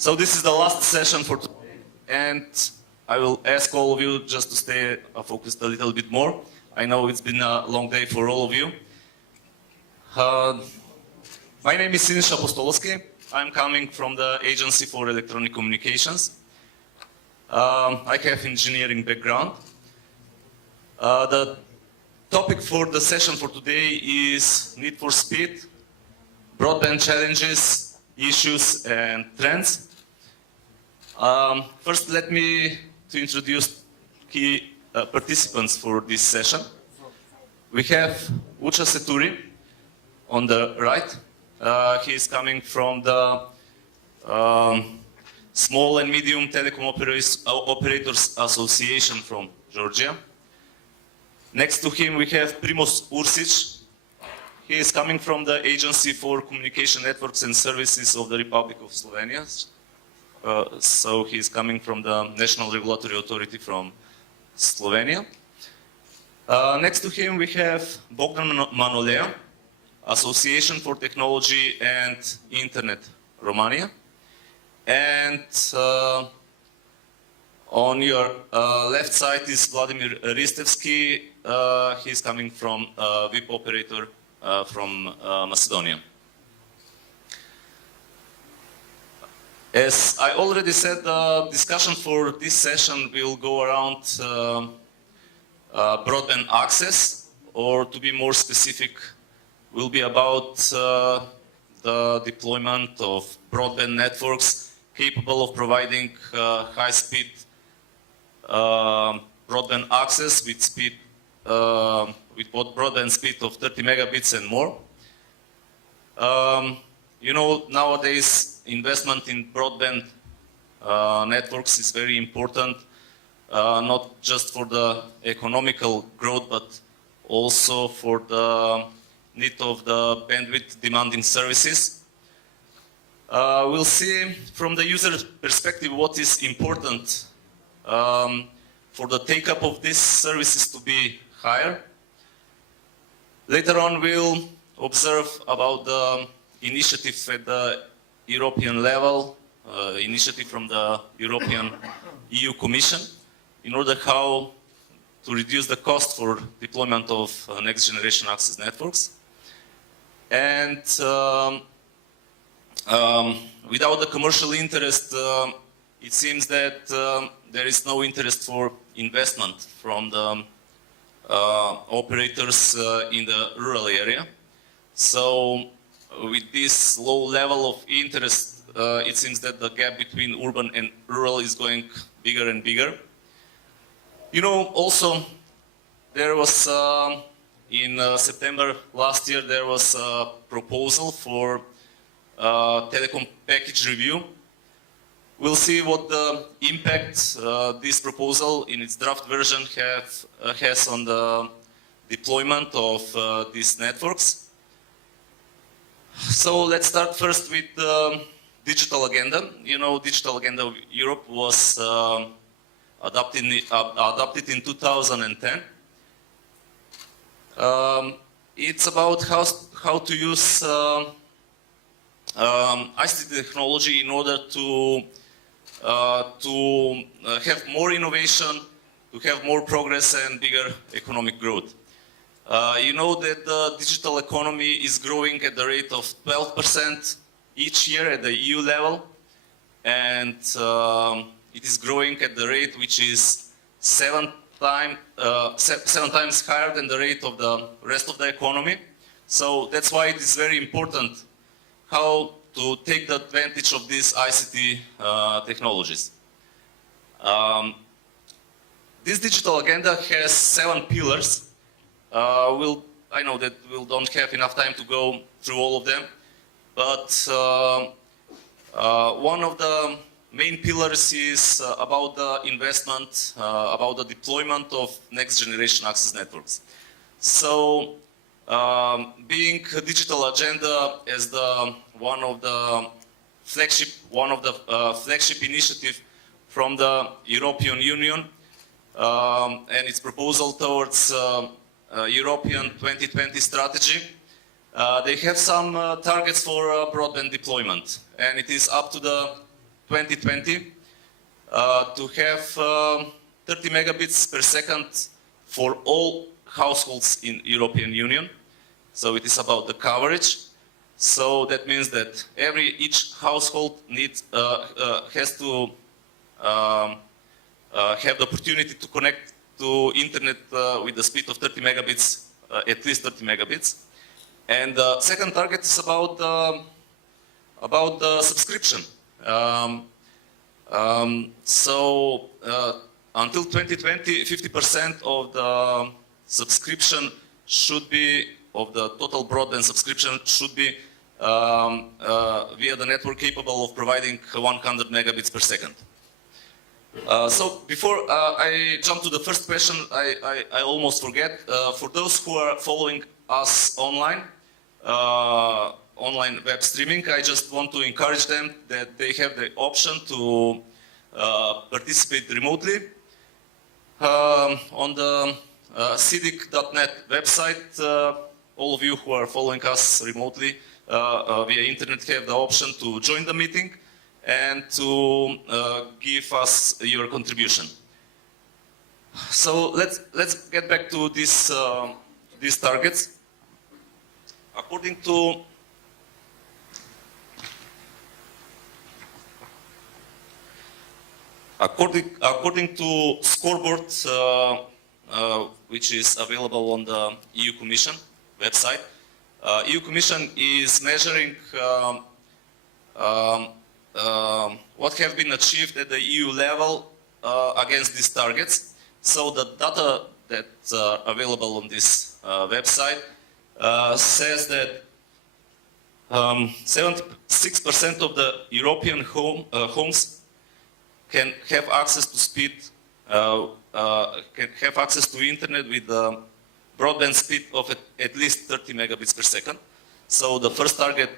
So this is the last session for today, and I will ask all of you just to stay focused a little bit more. I know it's been a long day for all of you. My name is Siniša Apostolski. I'm coming from the Agency for Electronic Communications. I have engineering background. The topic for the session for today is need for speed, broadband challenges, issues, and trends. First, let me introduce key participants for this session. We have Ucha Seturi on the right. He is coming from the Small and Medium Telecom Operators Association from Georgia. Next to him we have Primoz Ursic. He is coming from the Agency for Communication Networks and Services of the Republic of Slovenia. So he is coming from the National Regulatory Authority from Slovenia. Next to him we have Bogdan Manolea, Association for Technology and Internet, Romania. And on your left side is Vladimir Ristevski. He is coming from VIP operator from Macedonia. As I already said, the discussion for this session will go around broadband access, or to be more specific, will be about the deployment of broadband networks capable of providing high-speed broadband access with speed, with broadband speed of 30 megabits and more. You know, nowadays investment in broadband networks is very important, not just for the economical growth, but also for the need of the bandwidth demanding services. We'll see from the user perspective what is important for the take-up of these services to be higher. Later on we'll observe about the initiative at the European level, initiative from the European EU Commission, in order how to reduce the cost for deployment of next generation access networks. And without the commercial interest, it seems that there is no interest for investment from the operators in the rural area. So with this low level of interest, it seems that the gap between urban and rural is going bigger and bigger. You know, also there was in September last year there was a proposal for telecom package review. We'll see what the impact this proposal in its draft version has on the deployment of these networks. So let's start first with the digital agenda. You know, digital agenda of Europe was adopted in 2010. It's about how to use ICT technology in order to have more innovation, to have more progress and bigger economic growth. You know that the digital economy is growing at the rate of 12% each year at the EU level, and it is growing at the rate which is seven times higher than the rate of the rest of the economy. So that's why it is very important how to take the advantage of these ICT technologies. This digital agenda has 7 pillars. I know that we don't have enough time to go through all of them, but one of the main pillars is about the investment, about the deployment of next generation access networks. So, being a digital agenda as one of the flagship initiative from the European Union and its proposal towards European 2020 strategy, they have some targets for broadband deployment, and it is up to the 2020 to have 30 megabits per second for all households in European Union. So it is about the coverage. So that means that each household has to have the opportunity to connect to internet with the speed of 30 megabits, at least 30 megabits. And the second target is about the subscription. Until 2020, 50% of the subscription should be, of the total broadband subscription should be via the network capable of providing 100 megabits per second. So before I jump to the first question, I almost forget. For those who are following us online, online web streaming, I just want to encourage them that they have the option to participate remotely. On the SEEDIG.net website, all of you who are following us remotely via internet have the option to join the meeting and to give us your contribution. So let's get back to these targets. According to scoreboard, which is available on the EU Commission website, EU Commission is measuring what have been achieved at the EU level against these targets. So the data that's available on this website says that 76% of the European homes can have access to speed, can have access to internet with broadband speed of at least 30 megabits per second. So the first target,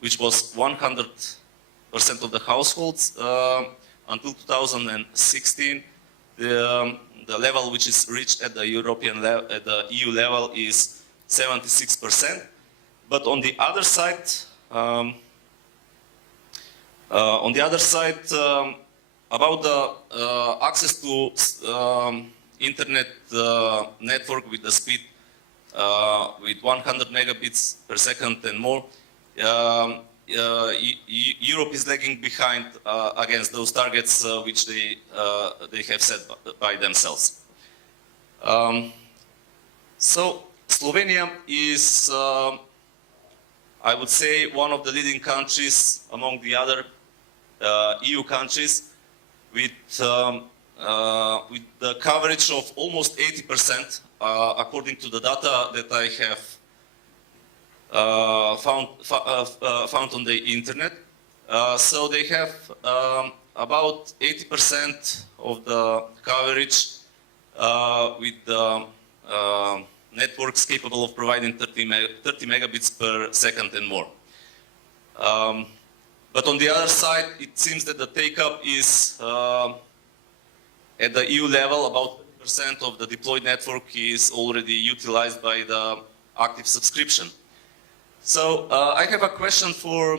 which was 100% of the households, until 2016, the level which is reached at the European level, at the EU level, is 76%. But on the other side, about the access to internet network with the speed with 100 megabits per second and more, Europe is lagging behind against those targets which they have set by themselves. So Slovenia is, I would say, one of the leading countries among the other EU countries with the coverage of almost 80%, according to the data that I have found on the internet. So they have about 80% of the coverage with the networks capable of providing 30 megabits per second and more. But on the other side, it seems that the take-up is at the EU level. About 30% of the deployed network is already utilized by the active subscription. So I have a question for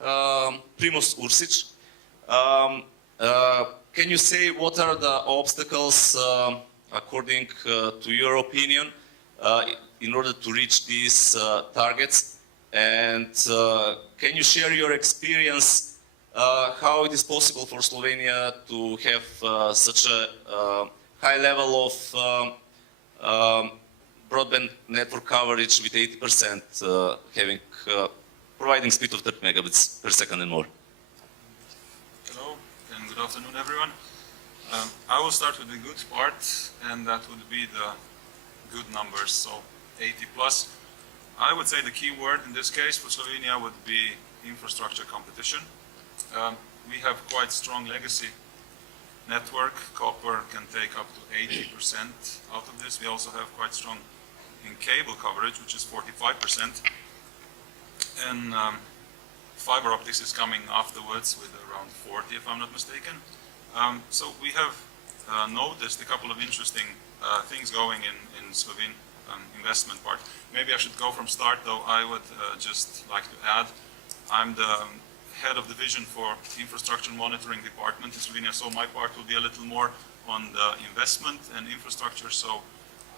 Primož Ursic. Can you say what are the obstacles, according to your opinion, in order to reach these targets? And can you share your experience how it is possible for Slovenia to have such a high level of broadband network coverage with 80% providing speed of 30 megabits per second and more? Hello and good afternoon, everyone. I will start with the good part, and that would be the good numbers, so 80 plus. I would say the key word in this case for Slovenia would be infrastructure competition. We have quite strong legacy network. Copper can take up to 80% out of this. We also have quite strong in cable coverage, which is 45%. And fiber optics is coming afterwards with around 40, if I'm not mistaken. So we have noticed a couple of interesting things going in Slovene investment part. Maybe I should go from start, though. I would just like to add, I'm the head of division for infrastructure monitoring department in Slovenia, so my part will be a little more on the investment and infrastructure, so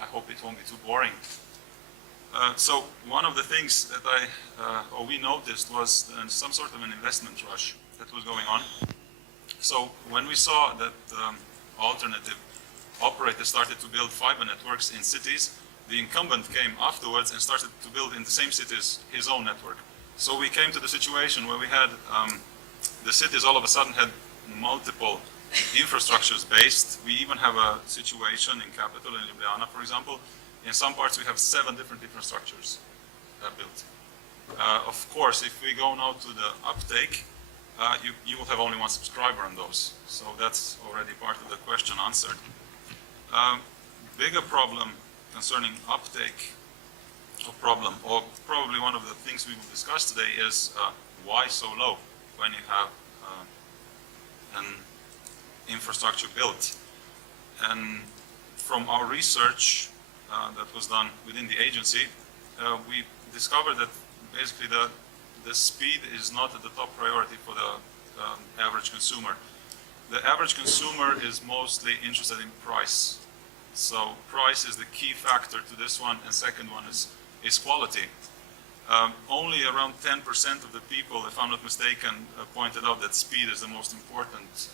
I hope it won't be too boring. So one of the things that we noticed was some sort of an investment rush that was going on. So when we saw that alternative operators started to build fiber networks in cities, the incumbent came afterwards and started to build in the same cities his own network. So we came to the situation where we had the cities all of a sudden had multiple infrastructures based. We even have a situation in capital, in Ljubljana, for example. In some parts we have 7 different infrastructures built. Of course, if we go now to the uptake, you will have only one subscriber on those. So that's already part of the question answered. Bigger problem concerning uptake, or probably one of the things we will discuss today is why so low when you have an infrastructure built. And from our research that was done within the agency, we discovered that basically the speed is not at the top priority for the average consumer. The average consumer is mostly interested in price. So price is the key factor to this one, and second one is quality. Only around 10% of the people, if I'm not mistaken, pointed out that speed is the most important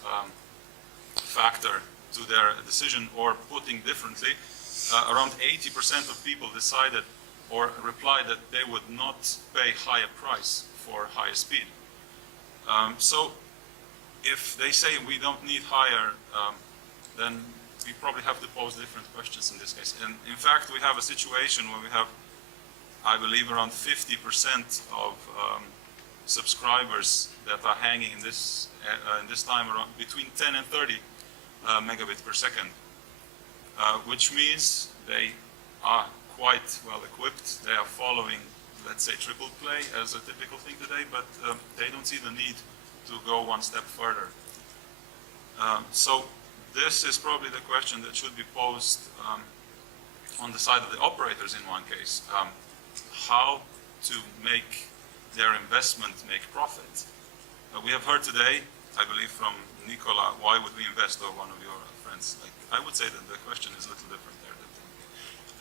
factor to their decision, or putting differently, around 80% of people decided or replied that they would not pay higher price for higher speed. So if they say we don't need higher, then we probably have to pose different questions in this case. And in fact, we have a situation where we have, I believe, around 50% of subscribers that are hanging in this time around between 10 and 30 megabits per second, which means they are quite well equipped. They are following, let's say, triple play as a typical thing today, but they don't see the need to go one step further. So this is probably the question that should be posed on the side of the operators in one case. How to make their investment make profit. We have heard today, I believe from Nicola, why would we invest, or one of your friends? I would say that the question is a little different there.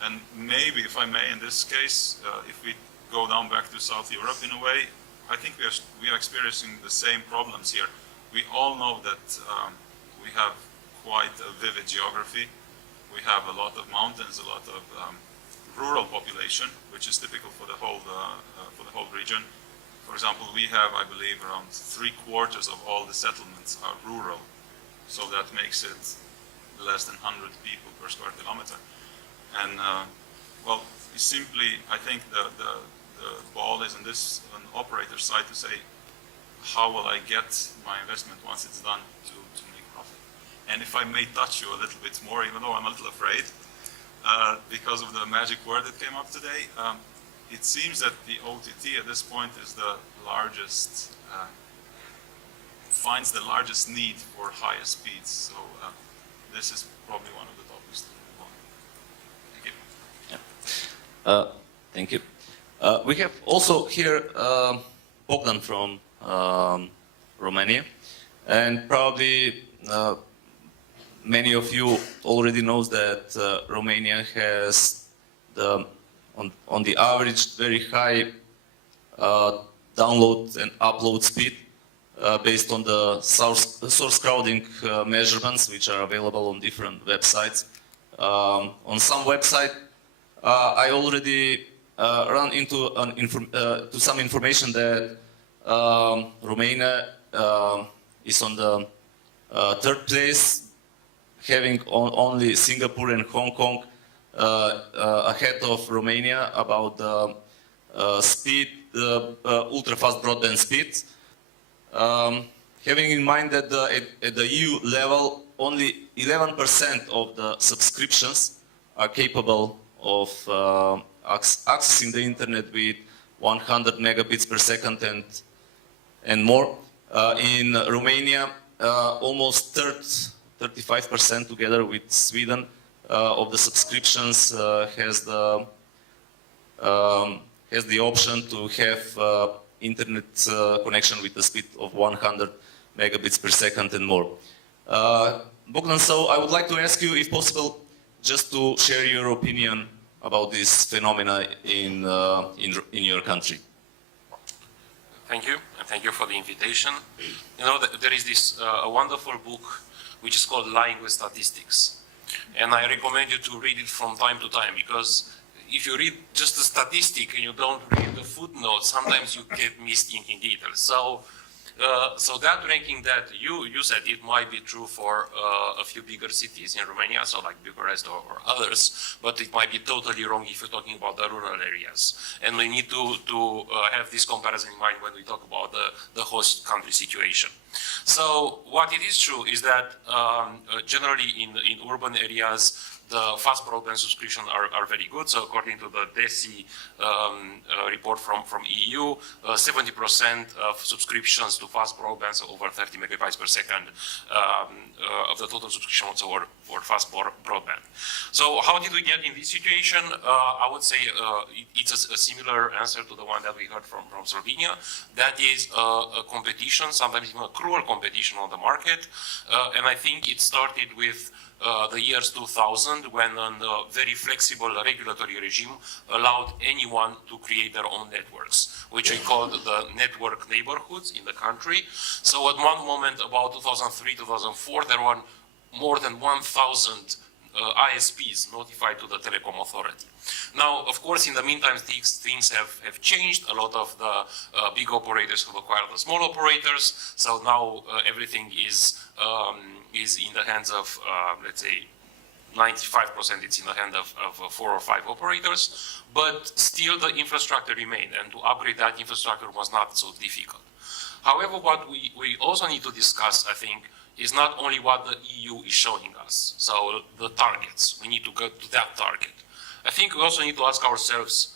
And maybe, if I may, in this case, if we go down back to South Europe in a way, I think we are experiencing the same problems here. We all know that we have quite a vivid geography. We have a lot of mountains, a lot of rural population, which is typical for the whole region. For example, we have, I believe, around 3/4 of all the settlements are rural. So that makes it less than 100 people per square kilometer. And well, simply, I think the ball is on this on the operator's side to say, how will I get my investment once it's done to make profit? And if I may touch you a little bit more, even though I'm a little afraid, because of the magic word that came up today, it seems that the OTT at this point is the largest, finds the largest need for higher speeds. So this is probably one of the topics to move on. Thank you. Yeah. Thank you. We have also here Bogdan from Romania, and probably many of you already knows that Romania has on the average very high download and upload speed based on the source crowding measurements, which are available on different websites. On some website, I already run into some information that Romania is on the 3rd place, having only Singapore and Hong Kong ahead of Romania about the speed, the ultra-fast broadband speed. Having in mind that at the EU level, only 11% of the subscriptions are capable of accessing the internet with 100 megabits per second and more. In Romania, almost 35% together with Sweden of the subscriptions has the option to have internet connection with a speed of 100 megabits per second and more. Bogdan, so I would like to ask you, if possible, just to share your opinion about this phenomena in your country. Thank you, and thank you for the invitation. You know, there is this a wonderful book which is called Lying with Statistics. And I recommend you to read it from time to time, because if you read just the statistic and you don't read the footnotes, sometimes you get missed in detail. So that ranking that you said, it might be true for a few bigger cities in Romania, so like Bucharest or others, but it might be totally wrong if you're talking about the rural areas. And we need to have this comparison in mind when we talk about the host country situation. So what it is true is that generally in urban areas, the fast broadband subscriptions are very good. So according to the DESI report from EU, 70% of subscriptions to fast broadband, so over 30 megabytes per second of the total subscriptions for fast broadband. So how did we get in this situation? I would say it's a similar answer to the one that we heard from Slovenia. That is a competition, sometimes even a cruel competition on the market. And I think it started with the years 2000, when a very flexible regulatory regime allowed anyone to create their own networks, which we called the network neighborhoods in the country. So at one moment, about 2003, 2004, there were more than 1,000 ISPs notified to the telecom authority. Now, of course, in the meantime, things have changed. A lot of the big operators have acquired the small operators. So now everything is in the hands of, let's say, 95% it's in the hand of 4 or 5 operators. But still the infrastructure remained, and to upgrade that infrastructure was not so difficult. However, what we also need to discuss, I think, is not only what the EU is showing us, so the targets. We need to go to that target. I think we also need to ask ourselves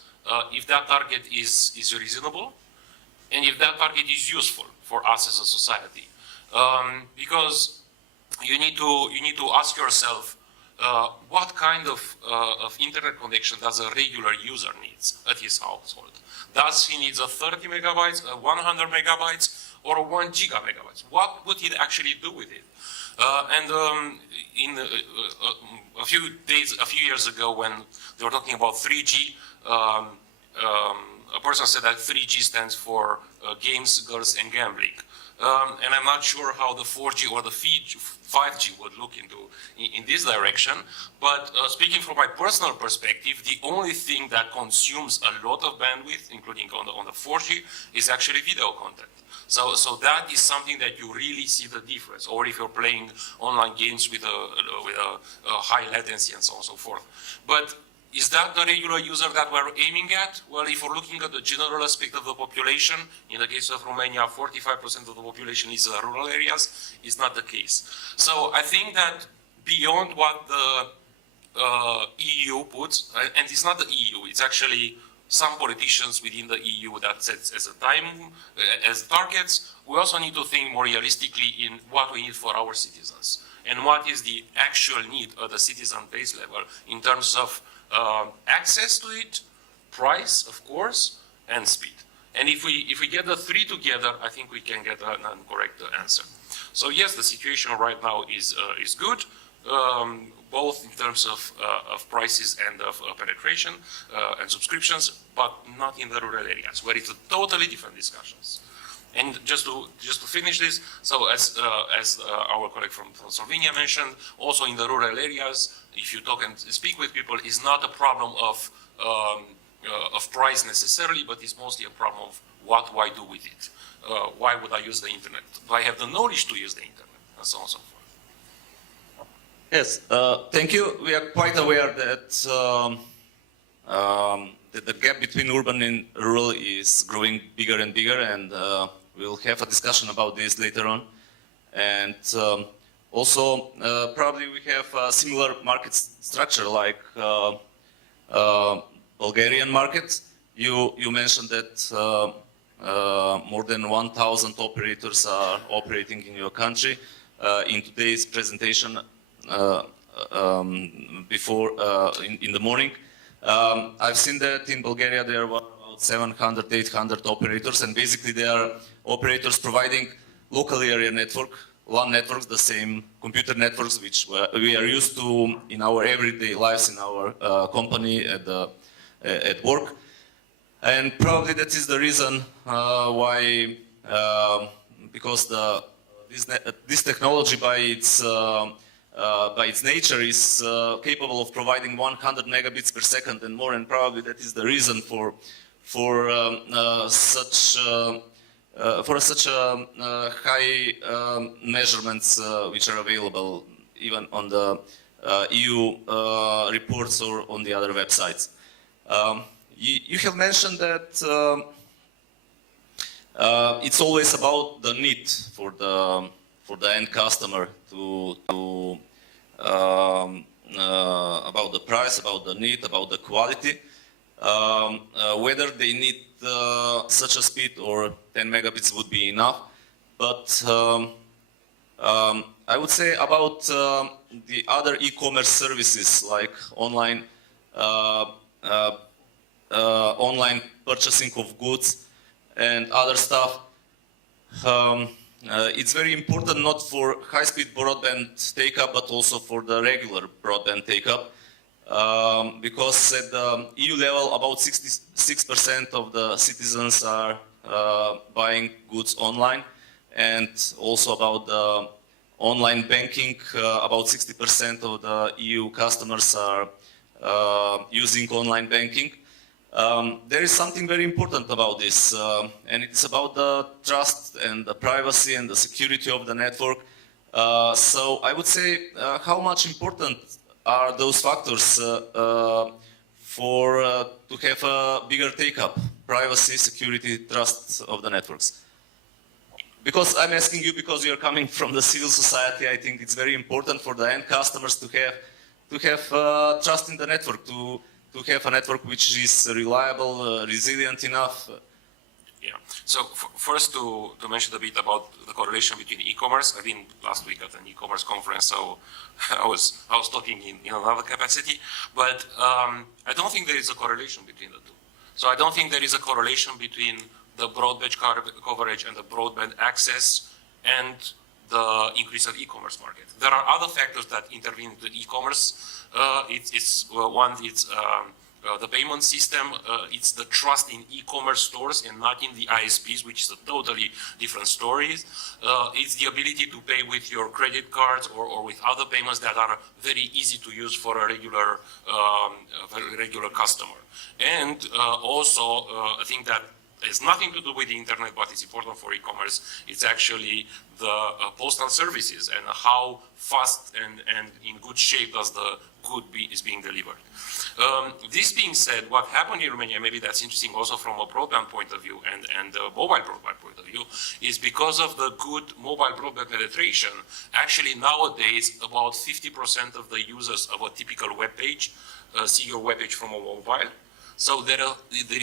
if that target is reasonable, and if that target is useful for us as a society. Because you need to ask yourself what kind of internet connection does a regular user needs at his household. Does he need a 30 megabytes, a 100 megabytes, or 1 gigamegabytes? What would he actually do with it? A few years ago, when they were talking about 3G, a person said that 3G stands for games, girls, and gambling. And I'm not sure how the 4G or the 5G would look in this direction. But speaking from my personal perspective, the only thing that consumes a lot of bandwidth, including on the 4G, is actually video content. So that is something that you really see the difference. Or if you're playing online games with a high latency and so on and so forth. But is that the regular user that we're aiming at? Well, if we're looking at the general aspect of the population, in the case of Romania, 45% of the population is in rural areas, is not the case. So I think that beyond what the EU puts, and it's not the EU, it's actually some politicians within the EU that sets as targets, we also need to think more realistically in what we need for our citizens, and what is the actual need at the citizen base level in terms of access to it, price, of course, and speed. And if we get the three together, I think we can get an correct answer. So yes, the situation right now is good, both in terms of prices and of penetration and subscriptions, but not in the rural areas, where it's a totally different discussions. And just to finish this, so as our colleague from Slovenia mentioned, also in the rural areas, if you talk and speak with people, it's not a problem of price necessarily, but it's mostly a problem of what do I do with it? Why would I use the internet? Do I have the knowledge to use the internet? And so on and so forth. Yes, thank you. We are quite aware that the gap between urban and rural is growing bigger and bigger, and we'll have a discussion about this later on. And also, probably we have a similar market structure like Bulgarian market. You mentioned that more than 1,000 operators are operating in your country. In today's presentation, before in the morning, I've seen that in Bulgaria there were about about 700, 800 operators, and basically they are operators providing local area network, LAN networks, the same computer networks which we are used to in our everyday lives, in our company, at work. And probably that is the reason why, because this technology by its nature is capable of providing 100 megabits per second and more, and probably that is the reason for such high measurements which are available even on the EU reports or on the other websites. You have mentioned that it's always about the need for the end customer about the price, about the need, about the quality, whether they need such a speed or 10 megabits would be enough. But I would say about the other e-commerce services like online purchasing of goods and other stuff. It's very important not for high-speed broadband take-up, but also for the regular broadband take-up, because at the EU level, about 66% of the citizens are buying goods online, and also about the online banking, about 60% of the EU customers are using online banking. There is something very important about this, and it's about the trust and the privacy and the security of the network. So I would say how much important are those factors to have a bigger take-up, privacy, security, trust of the networks? Because I'm asking you because you're coming from the civil society, I think it's very important for the end customers to have trust in the network, to have a network which is reliable, resilient enough. Yeah. So first to mention a bit about the correlation between e-commerce. I've been last week at an e-commerce conference, so I was talking in another capacity. But I don't think there is a correlation between the two. So I don't think there is a correlation between the broadband coverage and the broadband access and the increase of e-commerce market. There are other factors that intervene into e-commerce. The payment system, it's the trust in e-commerce stores and not in the ISPs, which is a totally different story. It's the ability to pay with your credit cards or with other payments that are very easy to use for a regular customer. And also, I think that has nothing to do with the internet, but it's important for e-commerce. It's actually the postal services and how fast and in good shape does the good is being delivered. This being said, what happened in Romania, maybe that's interesting also from a broadband point of view and a mobile broadband point of view, is because of the good mobile broadband penetration, actually nowadays about 50% of the users of a typical web page see your web page from a mobile. So there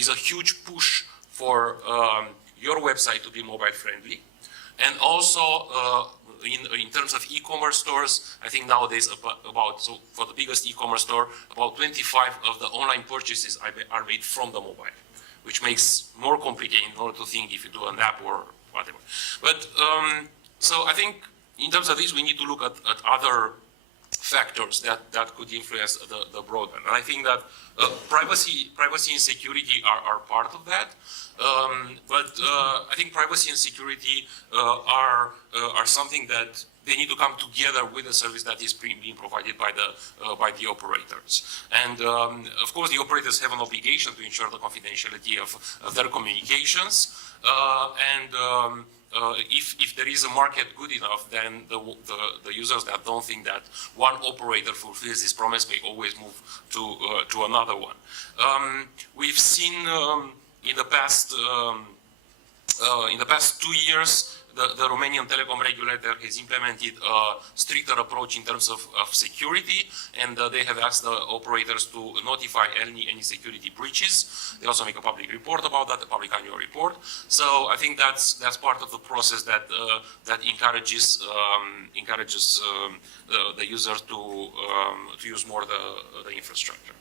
is a huge push for your website to be mobile friendly. And also in terms of e-commerce stores, I think nowadays so for the biggest e-commerce store, about 25 of the online purchases are made from the mobile, which makes more complicated in order to think if you do an app or whatever. But so I think in terms of this, we need to look at other factors that could influence the broadband. And I think that privacy and security are part of that. But I think privacy and security are something that they need to come together with the service that is being provided by the operators. And of course, the operators have an obligation to ensure the confidentiality of their communications. If there is a market good enough, then the users that don't think that one operator fulfills this promise may always move to another one. We've seen in the past 2 years, the Romanian telecom regulator has implemented a stricter approach in terms of security, and they have asked the operators to notify any security breaches. They also make a public report about that, a public annual report. So I think that's part of the process that encourages the user to use more the infrastructure.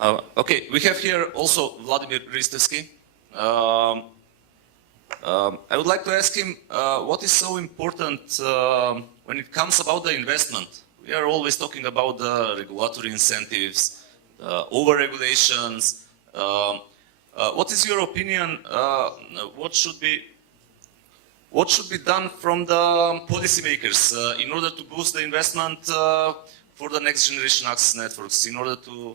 Okay, we have here also Vladimir Ristevsky. I would like to ask him what is so important when it comes about the investment. We are always talking about the regulatory incentives, over-regulations. What is your opinion? What should be done from the policymakers in order to boost the investment for the next generation access networks, in order to,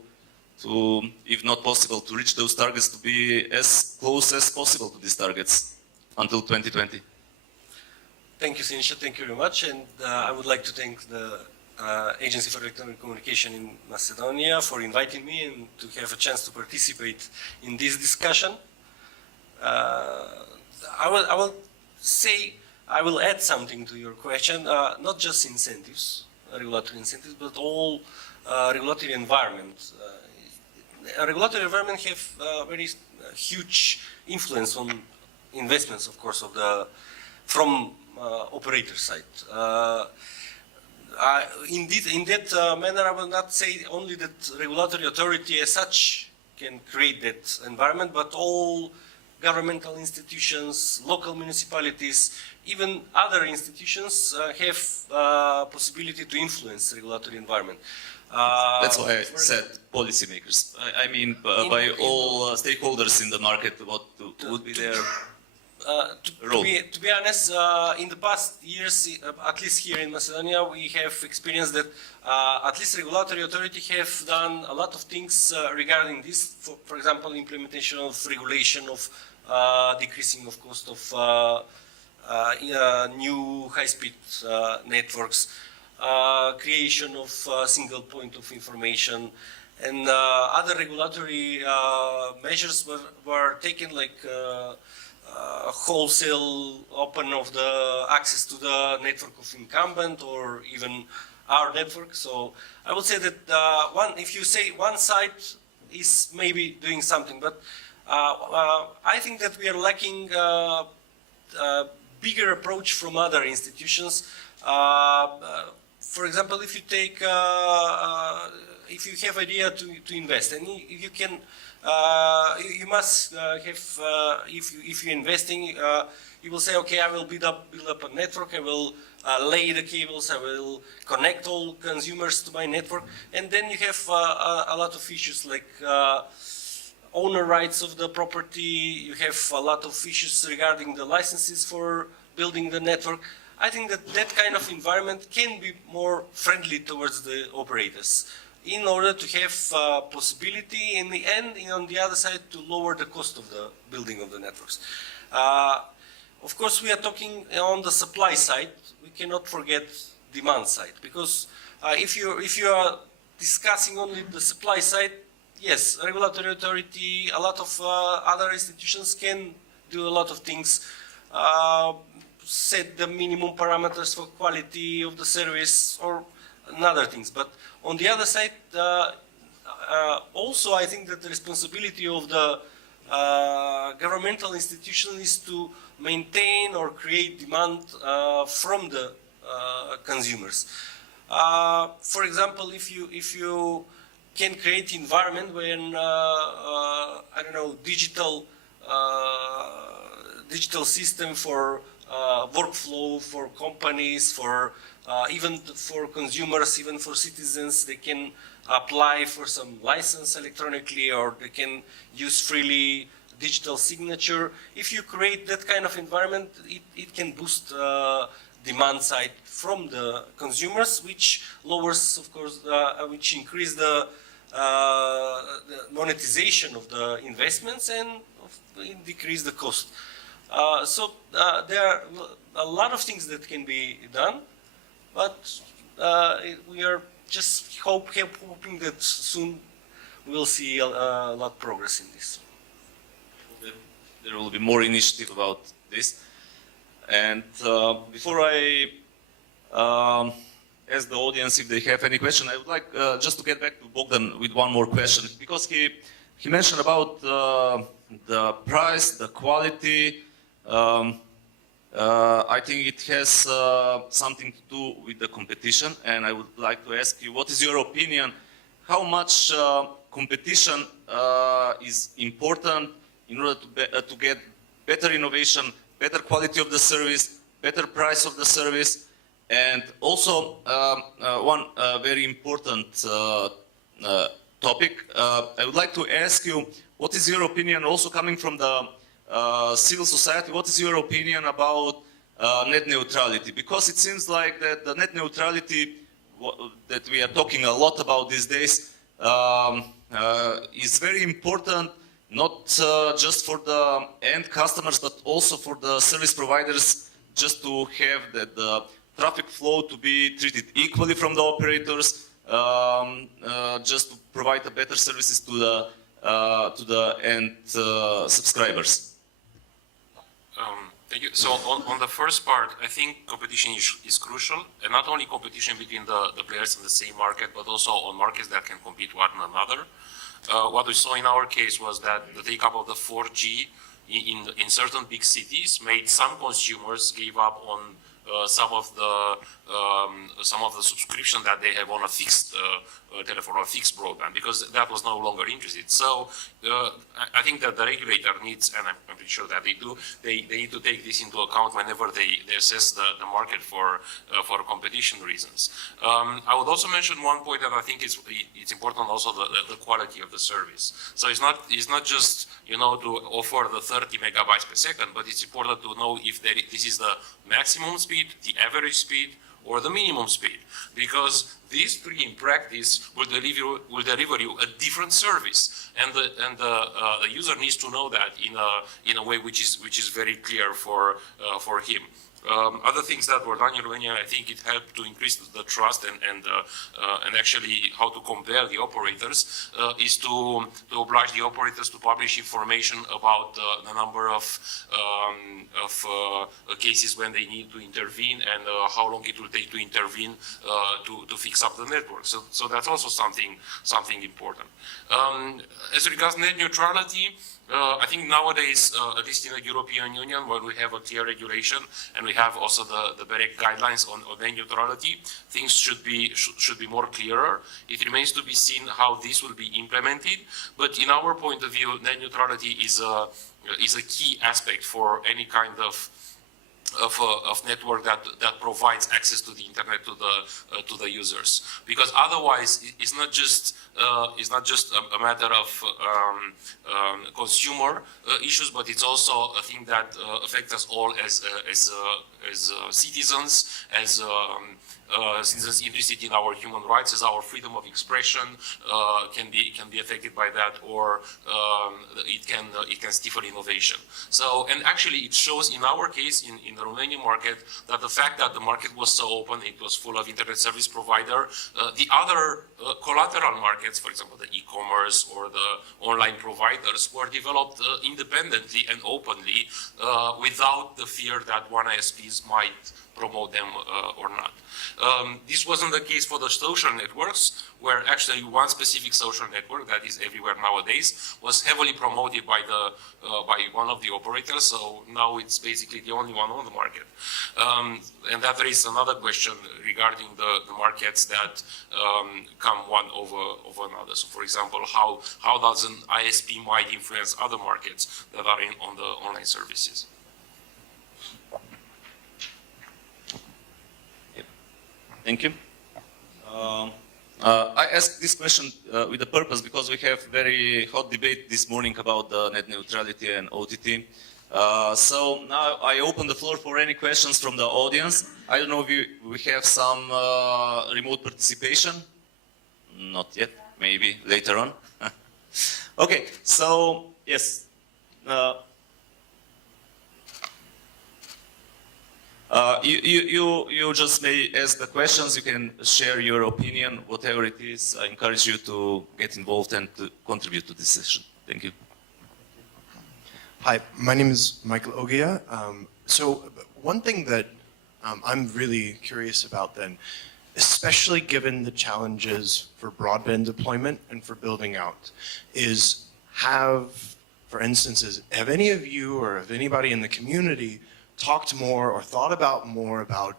if not possible, to reach those targets, to be as close as possible to these targets until 2020? Thank you, Sinisa. Thank you very much. And I would like to thank the Agency for Electronic Communication in Macedonia for inviting me and to have a chance to participate in this discussion. I will add something to your question, not just incentives, regulatory incentives, but all regulatory environment. A regulatory environment have very huge influence on investments, of course, from operator side. In that manner, I will not say only that regulatory authority as such can create that environment, but all governmental institutions, local municipalities, even other institutions have possibility to influence regulatory environment. That's why I said policymakers. I mean, by all stakeholders in the market, what would be their role? To be honest, in the past years, at least here in Macedonia, we have experienced that at least regulatory authority have done a lot of things regarding this. For example, implementation of regulation of decreasing of cost of new high-speed networks, creation of single point of information, and other regulatory measures were taken, like wholesale open of the access to the network of incumbent or even our network. So I would say that if you say one side is maybe doing something, but I think that we are lacking a bigger approach from other institutions. For example, if you take, if you have idea to invest, and you can, you must have, if you're investing, you will say, okay, I will build up a network, I will lay the cables, I will connect all consumers to my network, and then you have a lot of issues like owner rights of the property, you have a lot of issues regarding the licenses for building the network. I think that that kind of environment can be more friendly towards the operators in order to have possibility in the end, and on the other side, to lower the cost of the building of the networks. Of course, we are talking on the supply side. We cannot forget demand side, because if you are discussing only the supply side, yes, regulatory authority, a lot of other institutions can do a lot of things, set the minimum parameters for quality of the service or other things. But on the other side, also I think that the responsibility of the governmental institution is to maintain or create demand from the consumers. For example, if you can create environment when I don't know, digital system for workflow for companies, for even for consumers, even for citizens, they can apply for some license electronically, or they can use freely digital signature. If you create that kind of environment, it can boost demand side from the consumers, which lowers, of course, which increase the monetization of the investments and decrease the cost. So there are a lot of things that can be done, but we are just hoping that soon we'll see a lot of progress in this. There will be more initiative about this. And before I ask the audience if they have any question, I would like just to get back to Bogdan with one more question, because he mentioned about the price, the quality. I think it has something to do with the competition, and I would like to ask you, what is your opinion? how much competition is important in order to get better innovation, better quality of the service, better price of the service, and also one very important topic. I would like to ask you, what is your opinion, also coming from the civil society, what is your opinion about net neutrality? Because it seems like that the net neutrality that we are talking a lot about these days is very important, not just for the end customers, but also for the service providers, just to have the traffic flow to be treated equally from the operators, just to provide better services to the end subscribers. Thank you. So on the first part, I think competition is crucial, and not only competition between the players in the same market, but also on markets that can compete one another. What we saw in our case was that the take-up of the 4G in certain big cities made some consumers give up on some of the subscription that they have on a fixed telephone or fixed broadband, because that was no longer interested. So I think that the regulator needs, and I'm pretty sure that they do, they need to take this into account whenever they assess the market for competition reasons. I would also mention one point that I think it's important, also the quality of the service. So it's not just, you know, to offer the 30 megabytes per second, but it's important to know if this is the maximum speed, the average speed, or the minimum speed, because these three in practice will deliver you a different service, and the user needs to know that in a way which is very clear for him. Other things that were done in Romania, I think it helped to increase the trust and actually how to compare the operators is to oblige the operators to publish information about the number of cases when they need to intervene and how long it will take to intervene to fix up the network. So that's also something important. As regards net neutrality, I think nowadays, at least in the European Union, where we have a clear regulation and we have also the BEREC guidelines on net neutrality, things should be more clearer. It remains to be seen how this will be implemented. But in our point of view, net neutrality is a key aspect for any kind of network that provides access to the internet to the users, because otherwise it's not just a matter of consumer issues, but it's also a thing that affects us all as citizens, as citizens interested in our human rights, as our freedom of expression can be affected by that, or it can stifle innovation. So, and actually it shows in our case in the Romanian market that the fact that the market was so open, it was full of internet service provider, the other collateral markets, for example the e-commerce or the online providers, were developed independently and openly without the fear that one ISPs might promote them or not. This wasn't the case for the social networks, where actually one specific social network that is everywhere nowadays was heavily promoted by one of the operators, so now it's basically the only one on the market. And that raises another question regarding the markets that come one over another. So for example, how does an ISP might influence other markets that are on the online services? Thank you. I asked this question with a purpose, because we have very hot debate this morning about net neutrality and OTT. So now I open the floor for any questions from the audience. I don't know if we have some remote participation. Not yet, maybe later on. Okay, so yes. You just may ask the questions, you can share your opinion, whatever it is. I encourage you to get involved and to contribute to this session. Thank you. Hi, my name is Michael Ogia. So one thing that I'm really curious about then, especially given the challenges for broadband deployment and for building out, is for instance, have any of you or have anybody in the community talked more or thought about more about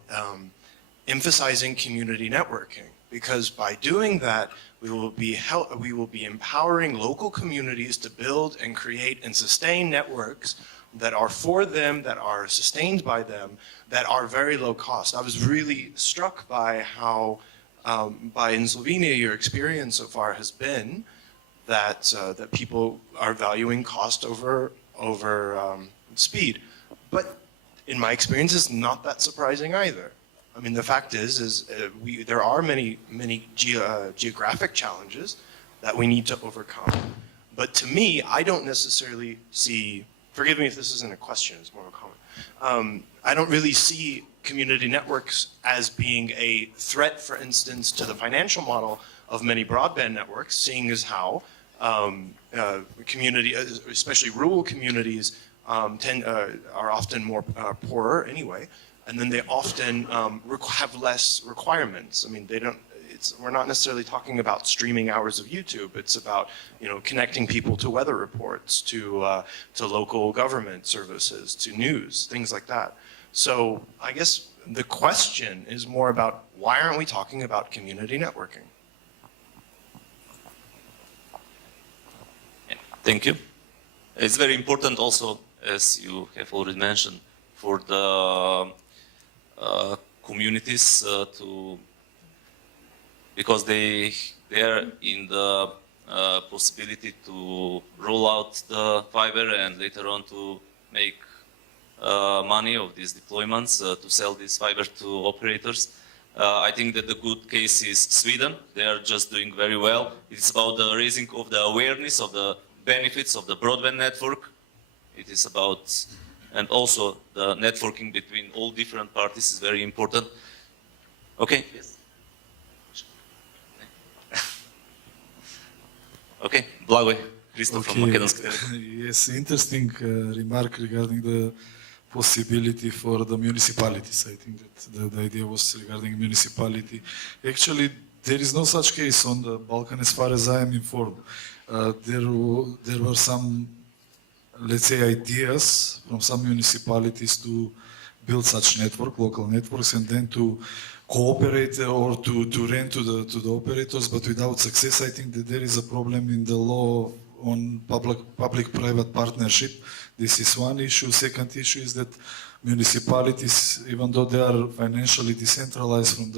emphasizing community networking? because by doing that, we will be empowering local communities to build and create and sustain networks that are for them, that are sustained by them, that are very low cost. I was really struck by how, in Slovenia, your experience so far has been that that people are valuing cost over speed. But in my experience, it's not that surprising either. I mean, the fact is there are many geographic challenges that we need to overcome. But to me, I don't necessarily see. Forgive me if this isn't a question; it's more of a comment. I don't really see community networks as being a threat, for instance, to the financial model of many broadband networks, seeing as how community, especially rural communities, are often more poorer anyway, and then they often have less requirements. I mean, they don't. We're not necessarily talking about streaming hours of YouTube. It's about connecting people to weather reports, to local government services, to news, things like that. So I guess the question is more about why aren't we talking about community networking? Thank you. It's very important also, as you have already mentioned, for the communities because they are in the possibility to roll out the fiber and later on to make money of these deployments, to sell this fiber to operators. I think that the good case is Sweden. They are just doing very well. It's about the raising of the awareness of the benefits of the broadband network. It is about, and also the networking between all different parties is very important. Okay. Yes. Okay, Blagoje, Christoph from Makedonski. Yes, interesting remark regarding the possibility for the municipalities. I think that the idea was regarding municipality. Actually, there is no such case on the Balkan as far as I am informed. There were some, let's say, ideas from some municipalities to build such local networks, and then to cooperate or to rent to the operators, but without success. I think that there is a problem in the law on public-private partnership. This is one issue. Second issue is that municipalities, even though they are financially decentralized from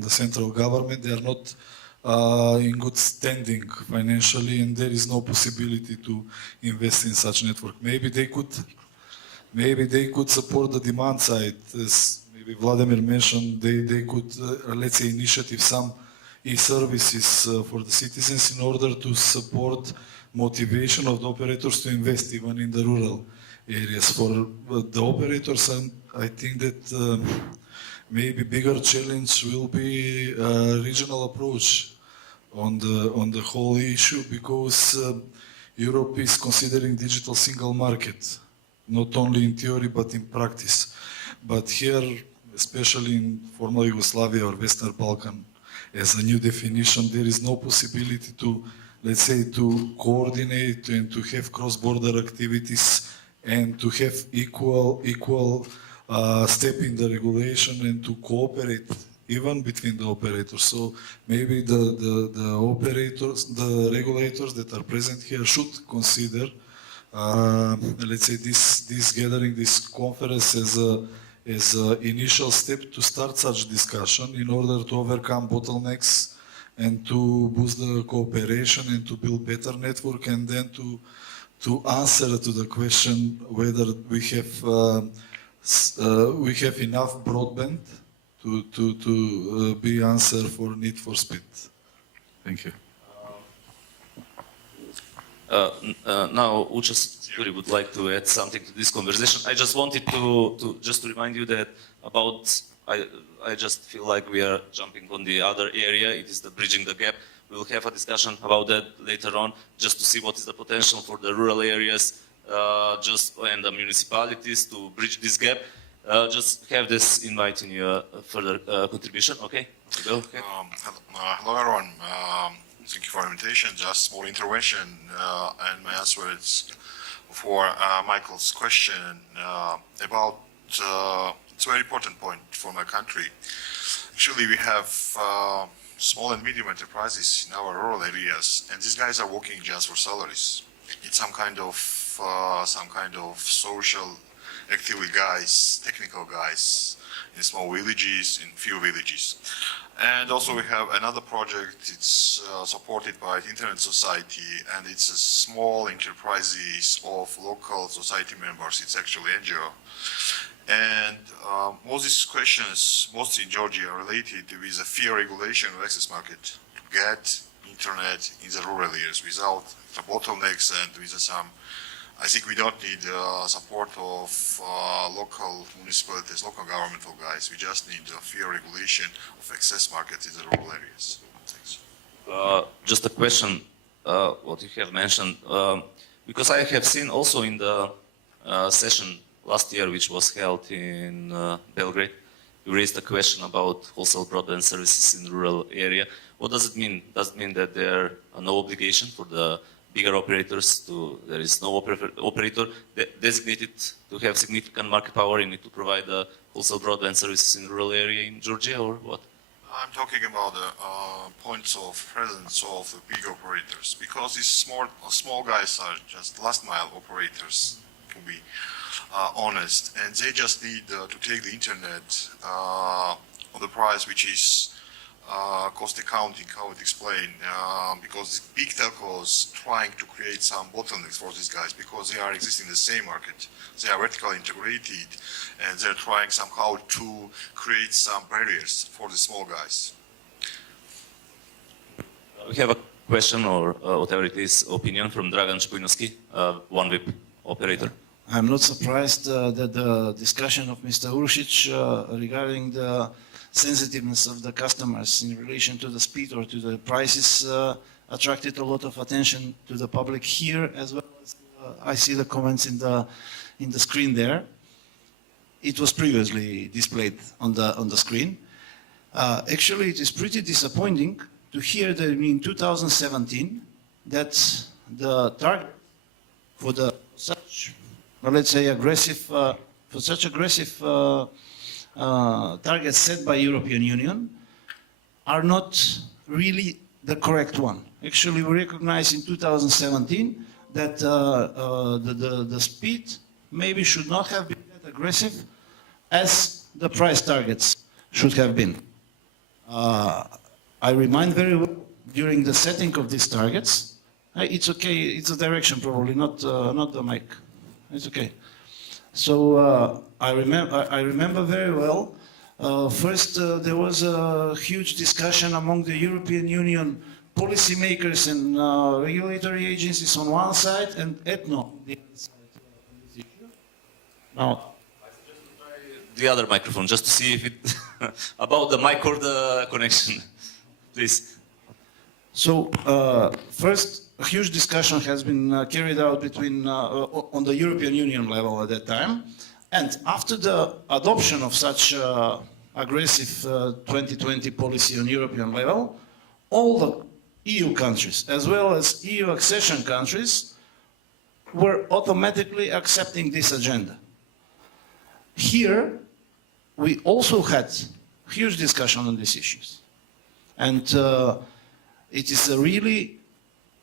the central government, they are not in good standing financially, and there is no possibility to invest in such network. Maybe they could support the demand side, as maybe Vladimir mentioned. They could, let's say, initiative some e-services for the citizens in order to support motivation of the operators to invest even in the rural areas. For the operators, I think that maybe bigger challenge will be a regional approach on the whole issue, because Europe is considering digital single market, not only in theory but in practice. But here, especially in former Yugoslavia or Western Balkan, as a new definition, there is no possibility to, let's say, to coordinate and to have cross-border activities and to have equal step in the regulation and to cooperate even between the operators. So maybe the operators, the regulators that are present here should consider, let's say, this gathering, this conference as an initial step to start such discussion in order to overcome bottlenecks and to boost the cooperation and to build better network, and then to answer to the question whether we have enough broadband to be answer for need for speed. Thank you. Now, Uchas would like to add something to this conversation. I just wanted to remind you that I just feel like we are jumping on the other area. It is the bridging the gap. We'll have a discussion about that later on, just to see what is the potential for the rural areas, and the municipalities to bridge this gap. Just have this invite in your further contribution. Okay? Go. Okay. Hello everyone. Thank you for the invitation. Just small intervention, and my answer is for Michael's question about it's a very important point for my country. Actually, we have small and medium enterprises in our rural areas, and these guys are working just for salaries. It's some kind of social activity guys, technical guys in small villages, in few villages. And also we have another project, it's supported by the Internet Society, and it's a small enterprises of local society members. It's actually NGO. And most these questions, mostly in Georgia, are related with the fair regulation of access market to get internet in the rural areas without the bottlenecks and with some. I think we don't need support of local municipalities, local governmental guys. We just need a fair regulation of access markets in the rural areas. Thanks. Just a question, what you have mentioned, because I have seen also in the session last year, which was held in Belgrade, you raised a question about wholesale broadband services in the rural area. What does it mean? Does it mean that there are no obligation for the bigger operators there is no operator designated to have significant market power in it to provide wholesale broadband services in the rural area in Georgia, or what? I'm talking about the points of presence of the big operators, because these small guys are just last mile operators, to be honest, and they just need to take the internet on the price which is cost accounting, how it explained, because the big telcos trying to create some bottlenecks for these guys because they are existing in the same market. They are vertically integrated and they're trying somehow to create some barriers for the small guys. We have a question or whatever it is, opinion from Dragan Špujnovski, OneWeb operator. I'm not surprised that the discussion of Mr. Urušić regarding the sensitiveness of the customers in relation to the speed or to the prices attracted a lot of attention to the public here, as well as I see the comments in the screen there. It was previously displayed on the screen. Actually, it is pretty disappointing to hear that in 2017 that the target for the such, let's say, aggressive targets set by European Union are not really the correct one. Actually, we recognize in 2017 that the speed maybe should not have been that aggressive as the price targets should have been. I remind very well during the setting of these targets, it's okay, it's a direction probably, not the mic. It's okay. So I remember very well. First, there was a huge discussion among the European Union policymakers and regulatory agencies on one side, and ETNO on the other side on this issue. Now, The other microphone, just to see if it about the mic or the connection, please. so first, a huge discussion has been carried out between on the European Union level at that time, and after the adoption of such aggressive 2020 policy on European level, all the EU countries, as well as EU accession countries, were automatically accepting this agenda. Here, we also had huge discussion on these issues, and it is really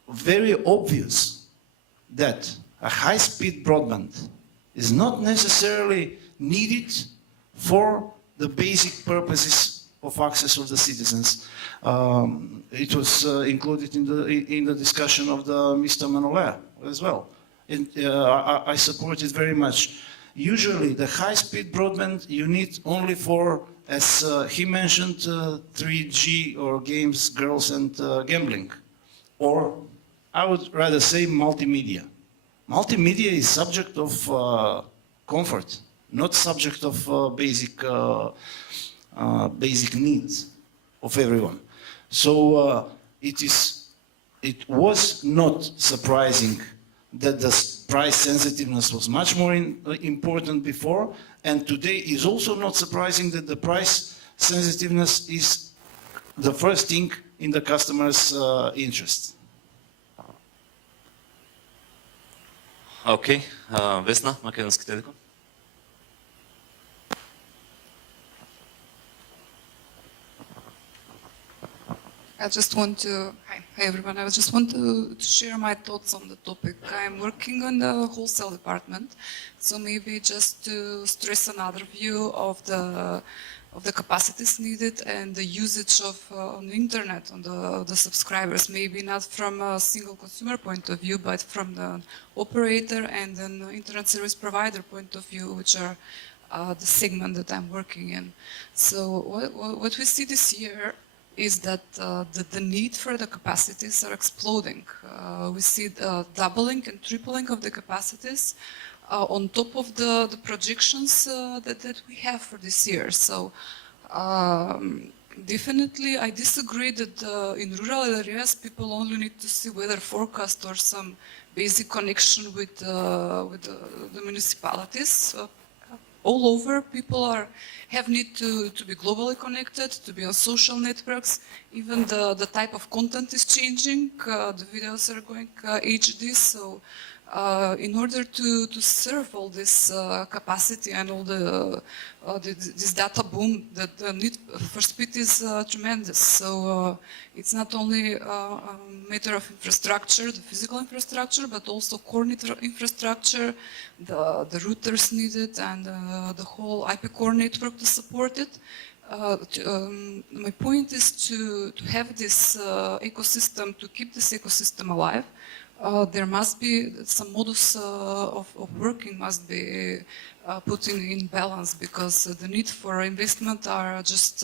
very obvious that a high-speed broadband is not necessarily needed for the basic purposes of access of the citizens. It was included in the discussion of Mr. Manolea as well. And, I support it very much. Usually, the high-speed broadband you need only for, as he mentioned, 3G or games, girls, and gambling, or I would rather say multimedia. Multimedia is subject of comfort, not subject of basic needs of everyone. So it was not surprising that the price sensitiveness was much more important before, and today is also not surprising that the price sensitiveness is the first thing in the customer's interest. Okay, Vesna, Македонски Телеком. I just want to, hi everyone, I just want to share my thoughts on the topic. I'm working on the wholesale department, so maybe just to stress another view of the capacities needed and the usage of on the internet, on the subscribers, maybe not from a single consumer point of view, but from the operator and an internet service provider point of view, which are the segment that I'm working in. So what we see this year is that the need for the capacities are exploding. We see the doubling and tripling of the capacities on top of the projections that we have for this year. So definitely I disagree that in rural areas people only need to see weather forecast or some basic connection with the municipalities. All over, people have need to be globally connected, to be on social networks. Even the type of content is changing. The videos are going HD. So in order to serve all this capacity and all this data boom, the need for speed is tremendous. So it's not only a matter of infrastructure, the physical infrastructure, but also core infrastructure, the routers needed, and the whole IP core network to support it. My point is to have this ecosystem, to keep this ecosystem alive. There must be some modus of working must be put in balance, because the need for investment are just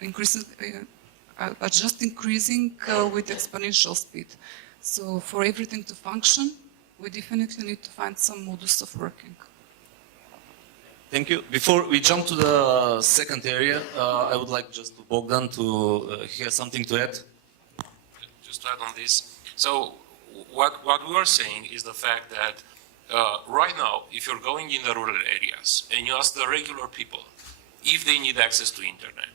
increasing with exponential speed. So for everything to function, we definitely need to find some modus of working. Thank you. Before we jump to the second area, I would like just to Bogdan to hear something to add. Just to add on this. So what we are saying is the fact that right now, if you're going in the rural areas and you ask the regular people if they need access to internet,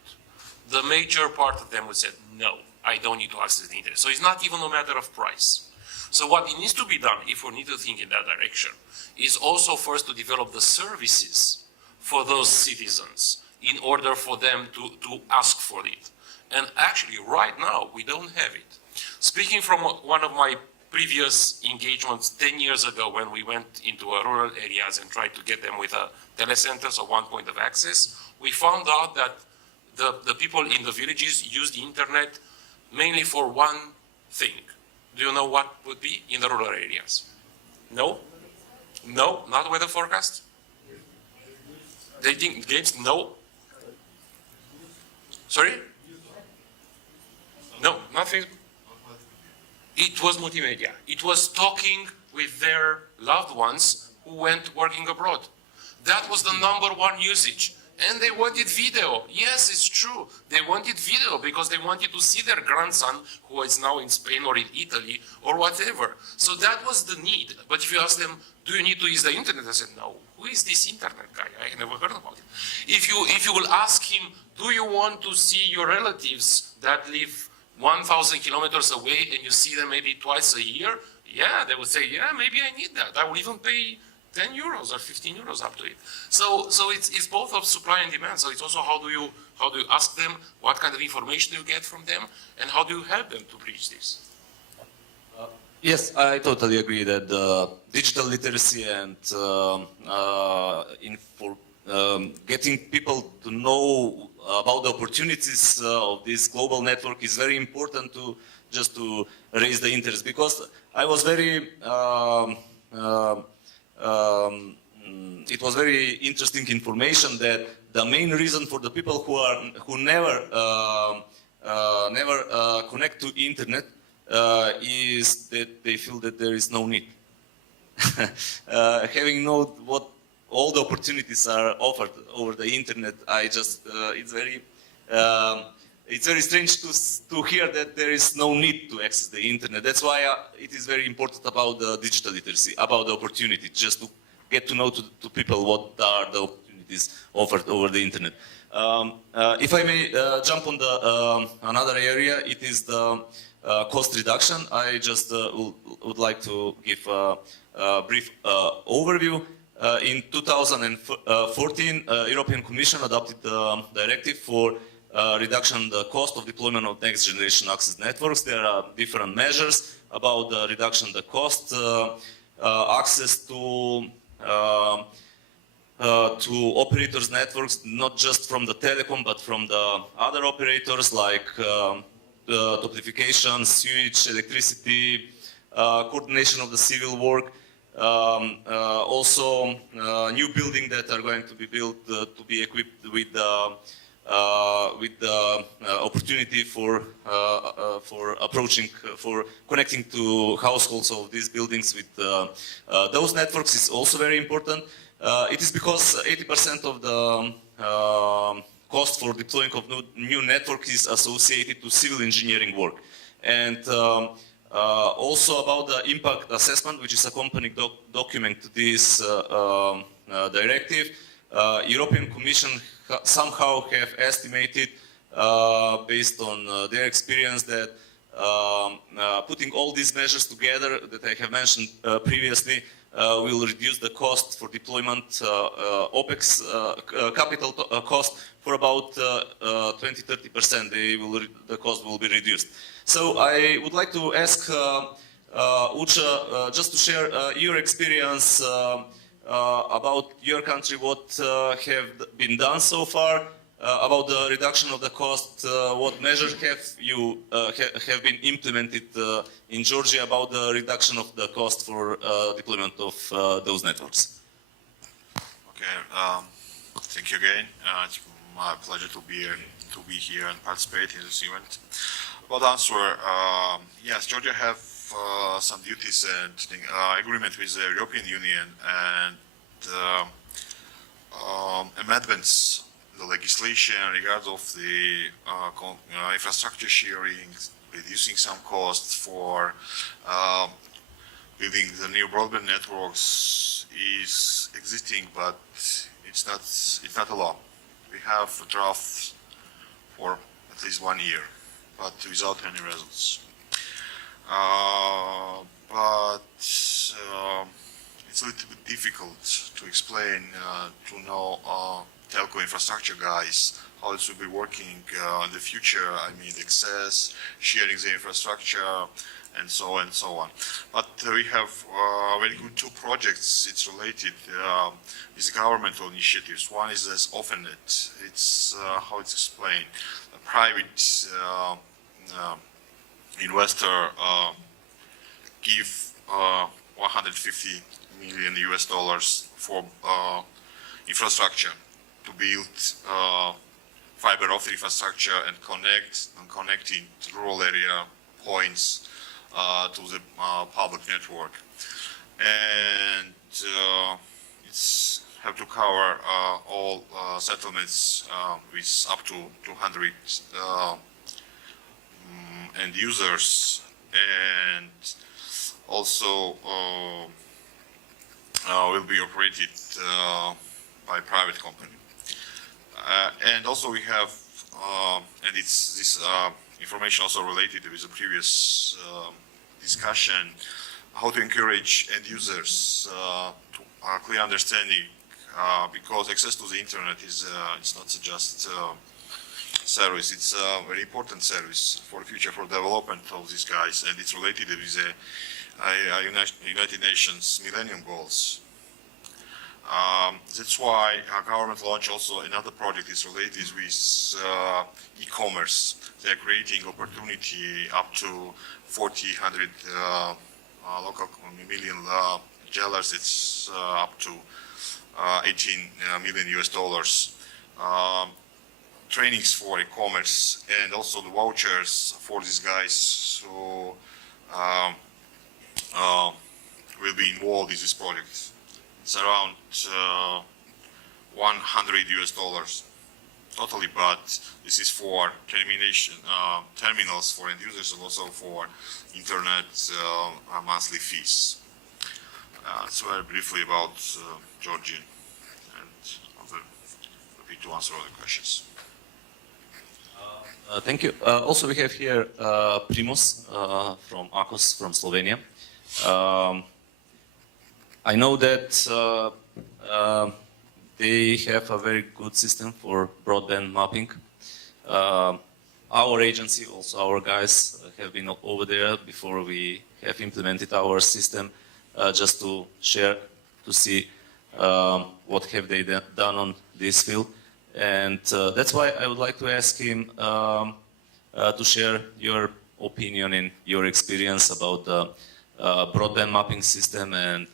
the major part of them would say, no, I don't need to access the internet. So it's not even a matter of price. So what needs to be done, if we need to think in that direction, is also first to develop the services for those citizens in order for them to ask for it. And actually, right now, we don't have it. Speaking from one of my previous engagements 10 years ago, when we went into rural areas and tried to get them with a telecenter, so one point of access, we found out that the people in the villages use the internet mainly for one thing. Do you know what would be in the rural areas? No? No? Not weather forecast? They think games? No? Sorry? No, not Facebook. It was multimedia. It was talking with their loved ones who went working abroad. That was the #1 usage. And they wanted video. Yes, it's true. They wanted video because they wanted to see their grandson, who is now in Spain or in Italy or whatever. So that was the need. But if you ask them, do you need to use the internet? I said, no. Who is this internet guy? I never heard about it. If you will ask him, do you want to see your relatives that live 1,000 kilometers away and you see them maybe twice a year? Yeah, they would say, yeah, maybe I need that. I will even pay 10 euros or 15 euros up to it. So it's both of supply and demand. So it's also how do you ask them, what kind of information do you get from them, and how do you help them to reach this? Yes, I totally agree that digital literacy and getting people to know about the opportunities of this global network is very important to raise the interest, because I was very it was very interesting information that the main reason for the people who never connect to internet is that they feel that there is no need. Having known what all the opportunities are offered over the internet, it's very strange to hear that there is no need to access the internet. That's why it is very important about the digital literacy, about the opportunity, just to get to know to people what are the opportunities offered over the internet. If I may jump on the another area, it is the cost reduction. I just would like to give a brief overview. In 2014, European Commission adopted the directive for reduction in the cost of deployment of next generation access networks. There are different measures about the reduction in the cost, access to operators' networks, not just from the telecom, but from the other operators like toplification, sewage, electricity, coordination of the civil work. Also, new buildings that are going to be built to be equipped with the opportunity for connecting to households of these buildings with those networks is also very important. It is because 80% of the cost for deploying of new network is associated to civil engineering work. And also about the impact assessment, which is accompanying document to this directive. European Commission somehow have estimated, based on their experience, that putting all these measures together that I have mentioned previously will reduce the cost for deployment, OPEX, capital cost, for about 20–30%. The cost will be reduced. So I would like to ask Ucha just to share your experience about your country, what have been done so far about the reduction of the cost, what measures have been implemented in Georgia about the reduction of the cost for deployment of those networks. Okay, thank you again. It's my pleasure to be here and participate in this event. About answer, yes, Georgia have some duties and agreement with the European Union and amendments in the legislation regard of the infrastructure sharing, reducing some costs for building the new broadband networks is existing, but it's not a law. We have a draft for at least 1 year, but without any results. But it's a little bit difficult to explain to know telco infrastructure guys how this will be working in the future. I mean, access, sharing the infrastructure, and so on and so on. But we have very good 2 projects. It's related with governmental initiatives. One is this OFNet. It's how it's explained. A private investor give 150 million US dollars for infrastructure to build fiber optic infrastructure and connecting rural area points to the public network. And it's have to cover all settlements with up to 200 end users, and also will be operated by private company. And also we have, and it's this information also related with the previous discussion, how to encourage end users to clear understanding, because access to the internet is it's not just service, it's a very important service for the future, for development of these guys, and it's related with the United Nations Millennium Goals. That's why our government launched also another project is related with e-commerce. They're creating opportunity up to 100 local million dollars. It's up to 18 million US dollars. Trainings for e-commerce and also the vouchers for these guys who will be involved in this project. It's around 100 US dollars totally, but this is for terminals for end users and also for internet monthly fees. So very briefly about Georgia, and I'm happy to answer other questions. Thank you. Also, we have here Primus from AKOS from Slovenia. I know that they have a very good system for broadband mapping. our agency, also our guys, have been over there before we have implemented our system, just to share, to see what have they done on this field. And that's why I would like to ask him to share your opinion and your experience about the broadband mapping system and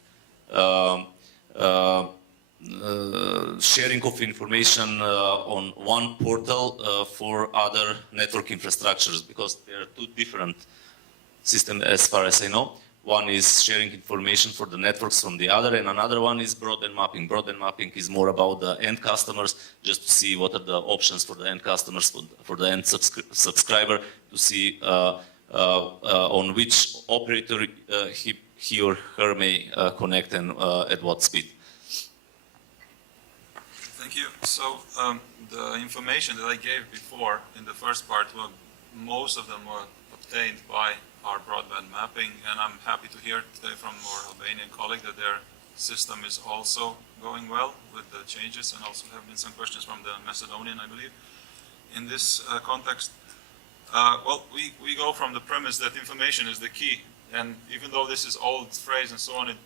sharing of information on one portal for other network infrastructures, because there are two different systems as far as I know. One is sharing information for the networks from the other, and another one is broadband mapping. Broadband mapping is more about the end customers, just to see what are the options for the end customers, for the end subscriber, to see on which operator he or her may connect and at what speed. Thank you. So the information that I gave before in the first part, well, most of them were obtained by our broadband mapping, and I'm happy to hear today from our Albanian colleague that their system is also going well with the changes, and also have been some questions from the Macedonian, I believe, in this context. Well, we go from the premise that information is the key, and even though this is old phrase and so on, it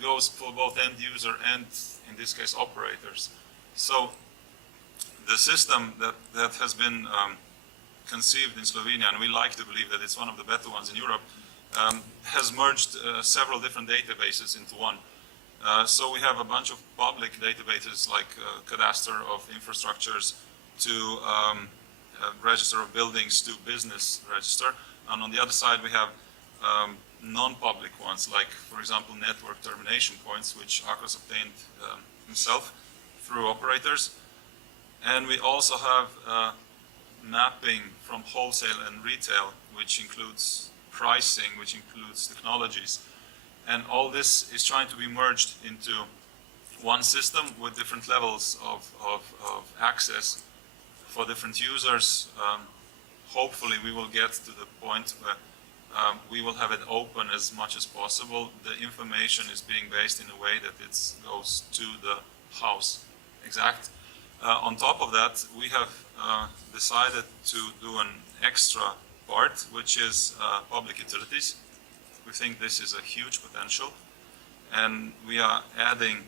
goes for both end user and, in this case, operators. So the system that has been conceived in Slovenia, and we like to believe that it's one of the better ones in Europe, has merged several different databases into one. So we have a bunch of public databases like cadastre of infrastructures to register of buildings to business register, and on the other side we have non-public ones, like, for example, network termination points, which Akos obtained himself through operators. And we also have mapping from wholesale and retail, which includes pricing, which includes technologies. And all this is trying to be merged into one system with different levels of access for different users. Hopefully we will get to the point where we will have it open as much as possible. The information is being based in a way that it goes to the house exact. On top of that, we have decided to do an extra part, which is public utilities. We think this is a huge potential, and we are adding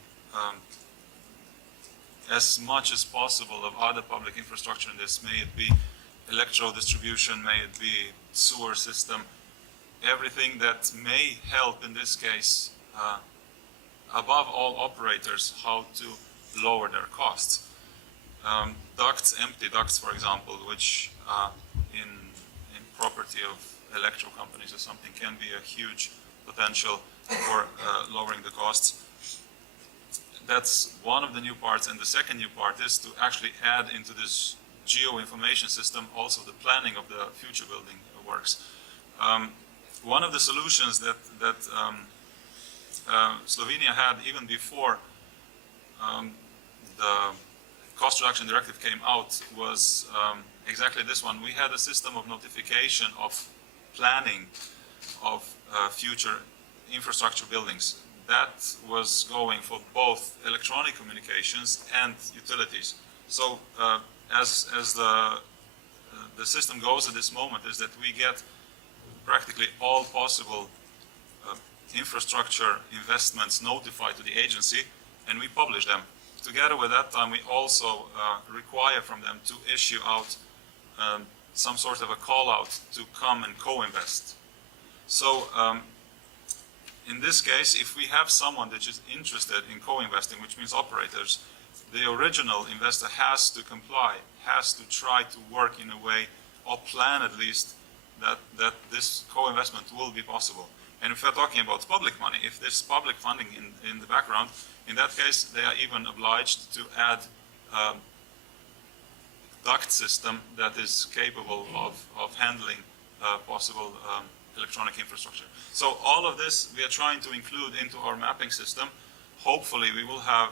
as much as possible of other public infrastructure in this, may it be electro distribution, may it be sewer system, everything that may help, in this case, above all operators, how to lower their costs. Ducts, empty ducts, for example, which in property of electro companies or something, can be a huge potential for lowering the costs. That's one of the new parts, and the second new part is to actually add into this geo-information system also the planning of the future building works. One of the solutions that Slovenia had even before the cost reduction directive came out was exactly this one. We had a system of notification of planning of future infrastructure buildings. That was going for both electronic communications and utilities. So as the system goes at this moment is that we get practically all possible infrastructure investments notified to the agency, and we publish them. Together with that time, we also require from them to issue out some sort of a call out to come and co-invest. So in this case, if we have someone that is interested in co-investing, which means operators, the original investor has to comply, has to try to work in a way, or plan at least, that this co-investment will be possible. And if we're talking about public money, if there's public funding in the background, in that case, they are even obliged to add duct system that is capable of handling possible electronic infrastructure. So all of this we are trying to include into our mapping system. Hopefully we will have,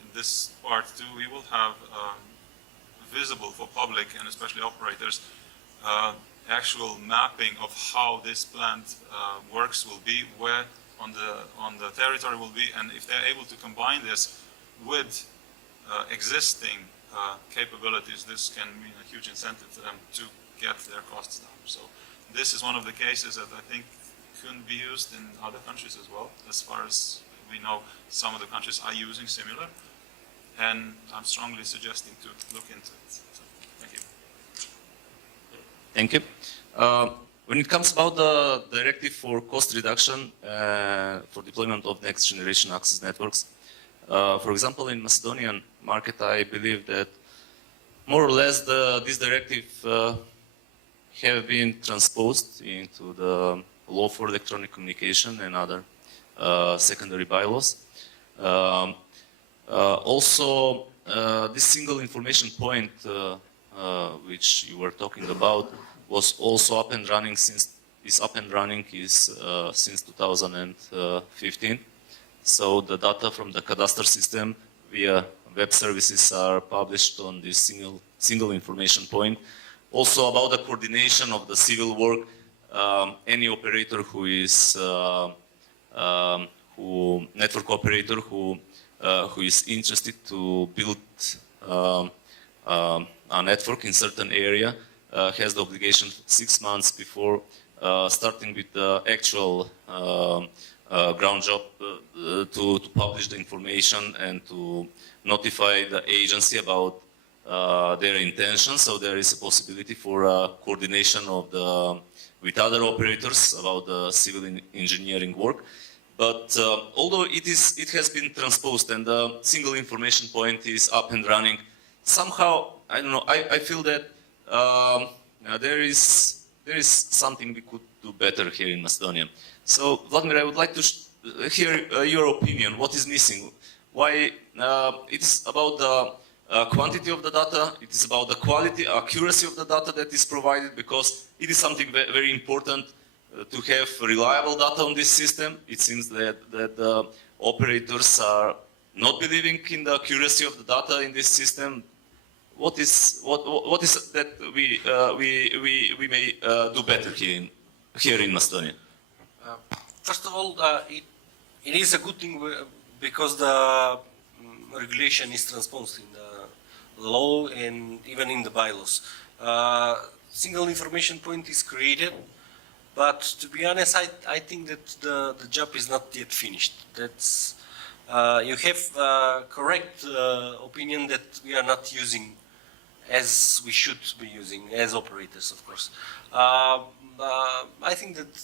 in this part too, we will have visible for public and especially operators actual mapping of how this plant works will be, where on the territory will be, and if they're able to combine this with existing capabilities, this can mean a huge incentive to them to get their costs down. So this is one of the cases that I think can be used in other countries as well. As far as we know, some of the countries are using similar, and I'm strongly suggesting to look into it. So, thank you. Thank you. When it comes about the directive for cost reduction for deployment of next generation access networks, for example, in Macedonian market, I believe that more or less this directive have been transposed into the law for electronic communication and other secondary bylaws. Also, this single information point which you were talking about was also up and running since since 2015. So the data from the cadastre system via web services are published on this single information point. Also about the coordination of the civil work, any operator who is network operator who is interested to build a network in certain area has the obligation 6 months before starting with the actual ground job to publish the information and to notify the agency about their intentions. So there is a possibility for coordination of with other operators about the civil engineering work. But although it has been transposed and the single information point is up and running, somehow, I don't know, I feel that there is something we could do better here in Macedonia. So, Vladimir, I would like to hear your opinion. What is missing? Why it is about the quantity of the data, it is about the quality, accuracy of the data that is provided, because it is something very important to have reliable data on this system. It seems that the operators are not believing in the accuracy of the data in this system. What is that we may do better here in Macedonia? First of all, it is a good thing because the regulation is transposed in the law and even in the bylaws. Single information point is created, but to be honest, I think that the job is not yet finished. That's you have correct opinion that we are not using as we should be using as operators, of course. I think that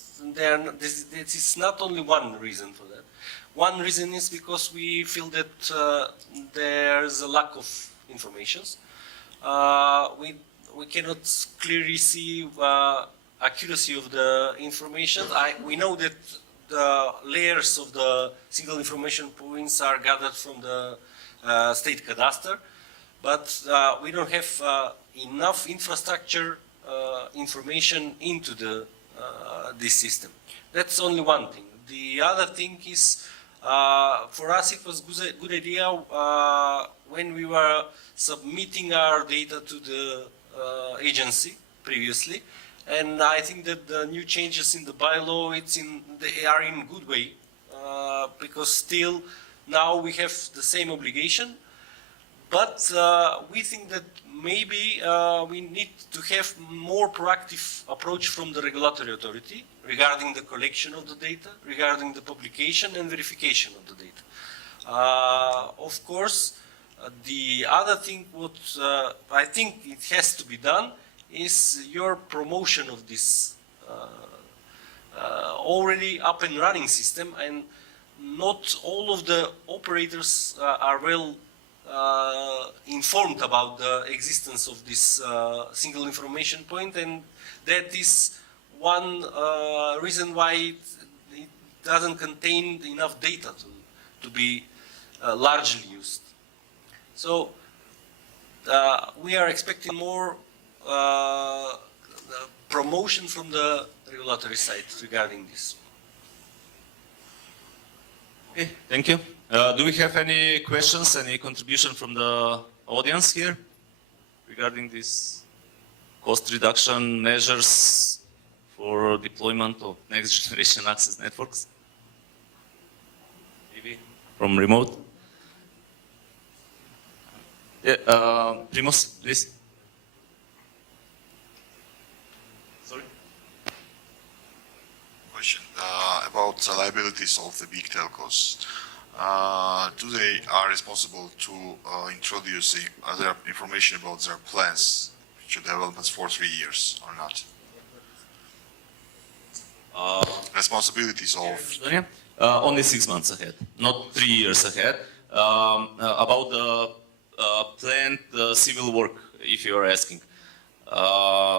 this is not only one reason for that. One reason is because we feel that there's a lack of information. We cannot clearly see accuracy of the information. We know that the layers of the single information points are gathered from the state cadastre, but we don't have enough infrastructure information into this system. That's only one thing. The other thing is, for us it was a good idea when we were submitting our data to the agency previously, and I think that the new changes in the bylaw, they are in good way, because still now we have the same obligation. But we think that maybe we need to have more proactive approach from the regulatory authority regarding the collection of the data, regarding the publication and verification of the data. Of course, the other thing what I think it has to be done is your promotion of this already up and running system, and not all of the operators are well informed about the existence of this single information point, and that is one reason why it doesn't contain enough data to be largely used. So we are expecting more promotion from the regulatory side regarding this. Okay, thank you. Do we have any questions, any contribution from the audience here regarding these cost reduction measures for deployment of next generation access networks? Maybe from remote? Yeah, Primos, please. Sorry? Question about the liabilities of the big telcos. Do they are responsible to introduce other information about their plans, future developments for 3 years or not? Responsibilities of Estonia? Only 6 months ahead, not 3 years ahead. About the planned civil work, if you are asking.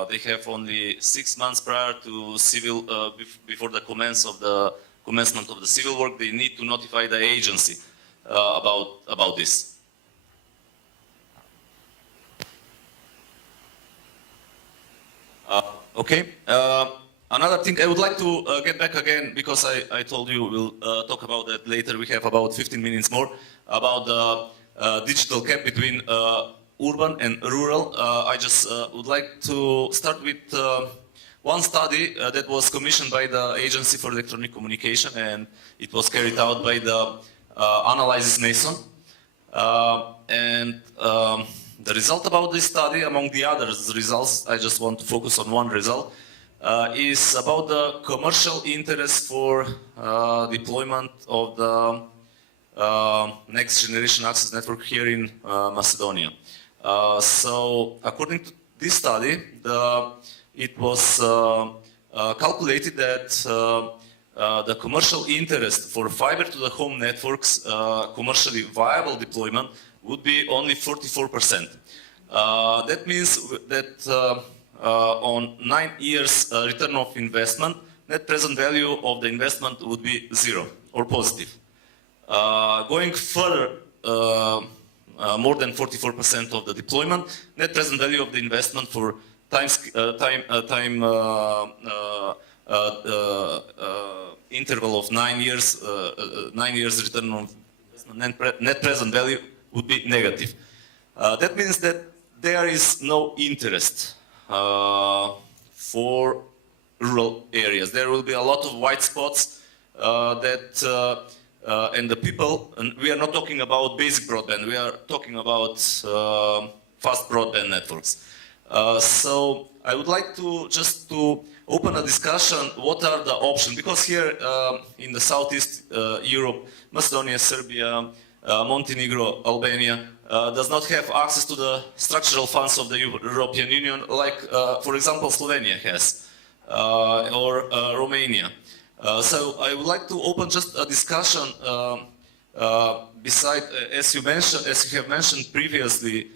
They have only 6 months prior to civil, before the commencement of the civil work, they need to notify the agency about this. Okay. Another thing I would like to get back again, because I told you we'll talk about that later. We have about 15 minutes more about the digital gap between urban and rural. I just would like to start with one study that was commissioned by the Agency for Electronic Communication, and it was carried out by the Analysis Mason. The result about this study, among the other results, I just want to focus on one result, is about the commercial interest for deployment of the next generation access network here in Macedonia. So according to this study, it was calculated that the commercial interest for fiber to the home networks, commercially viable deployment, would be only 44%. That means that on 9 years return of investment, net present value of the investment would be 0 or positive. Going further, more than 44% of the deployment, net present value of the investment for interval of 9 years, 9 years return on investment, net present value would be negative. That means that there is no interest for rural areas. There will be a lot of white spots and the people, and we are not talking about basic broadband, we are talking about fast broadband networks. So I would like to just to open a discussion, what are the options, because here in the Southeast Europe, Macedonia, Serbia, Montenegro, Albania, does not have access to the structural funds of the European Union, like, for example, Slovenia has, or Romania. So I would like to open just a discussion beside, as you have mentioned previously,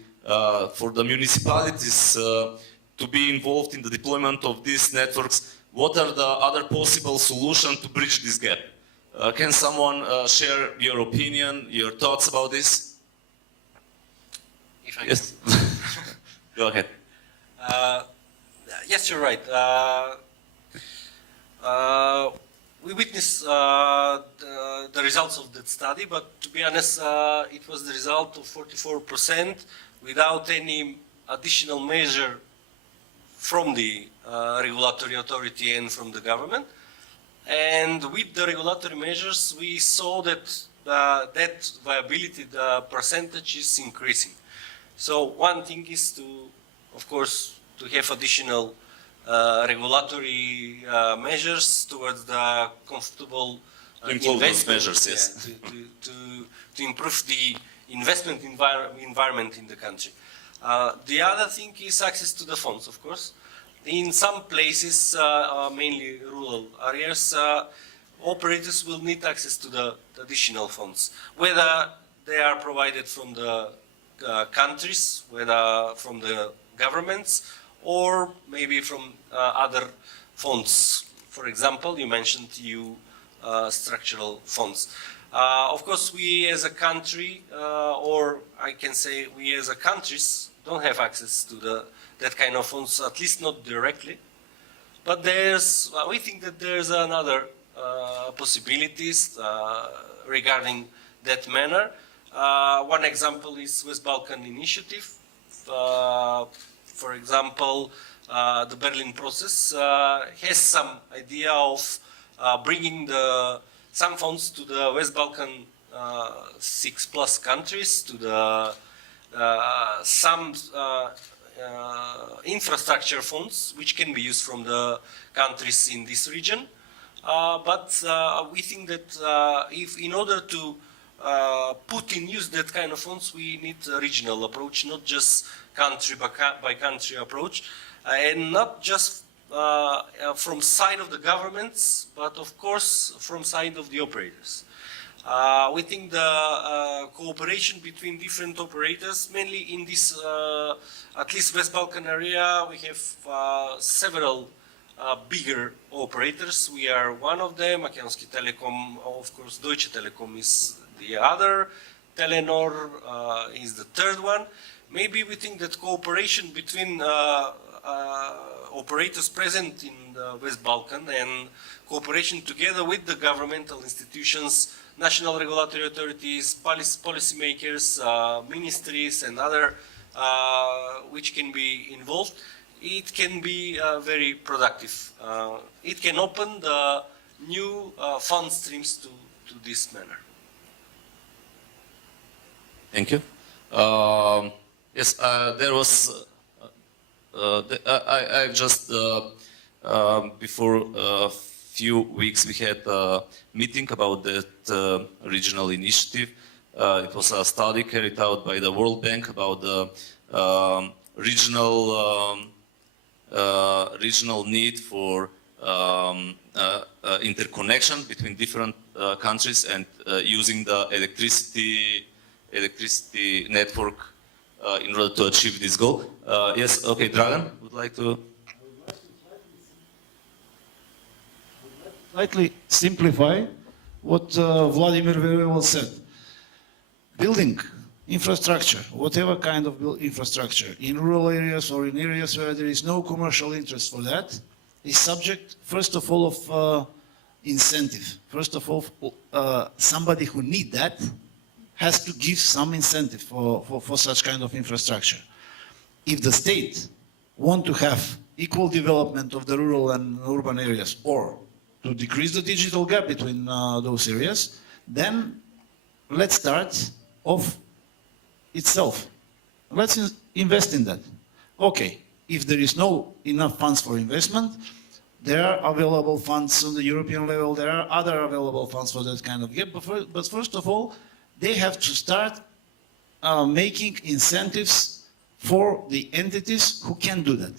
for the municipalities to be involved in the deployment of these networks. What are the other possible solutions to bridge this gap? Can someone share your opinion, your thoughts about this? If I Yes. Go ahead. Yes, you're right. We witnessed the results of that study, but to be honest, it was the result of 44% without any additional measure from the regulatory authority and from the government. And with the regulatory measures, we saw that that viability, the percentage is increasing. So one thing is to, of course, to have additional regulatory measures towards the comfortable Improve those investment, measures, yes. to improve the investment environment in the country. The other thing is access to the funds, of course. In some places, mainly rural areas, operators will need access to the additional funds, whether they are provided from the countries, whether from the governments, or maybe from other funds. For example, you mentioned EU structural funds. Of course, we as a country, or I can say we as a countries, don't have access to that kind of funds, at least not directly. But we think that there's another possibilities regarding that manner. One example is West Balkan Initiative. For example, the Berlin process has some idea of bringing some funds to the West Balkan 6+ countries, to the some infrastructure funds which can be used from the countries in this region. But we think that if in order to put in use that kind of funds, we need a regional approach, not just country by country approach, and not just from side of the governments, but of course from side of the operators. We think the cooperation between different operators, mainly in this, at least West Balkan area, we have several bigger operators. We are one of them, Makedonski Telekom, of course Deutsche Telekom is the other, Telenor is the third one. Maybe we think that cooperation between operators present in the West Balkan and cooperation together with the governmental institutions, national regulatory authorities, policymakers, ministries and other which can be involved, it can be very productive. It can open the new fund streams to this manner. Thank you. Yes, there was. I just before a few weeks we had a meeting about that regional initiative. It was a study carried out by the World Bank about the regional need for interconnection between different countries and using the electricity network in order to achieve this goal. Yes, okay, Dragan would like to. Slightly simplify what Vladimir very well said. Building infrastructure, whatever kind of infrastructure, in rural areas or in areas where there is no commercial interest for that, is subject, first of all, of incentive. First of all, somebody who needs that has to give some incentive for such kind of infrastructure. If the state want to have equal development of the rural and urban areas, or to decrease the digital gap between those areas, then let's start off itself. Let's invest in that. Okay, if there is no enough funds for investment, there are available funds on the European level, there are other available funds for that kind of gap, but first of all, they have to start making incentives for the entities who can do that.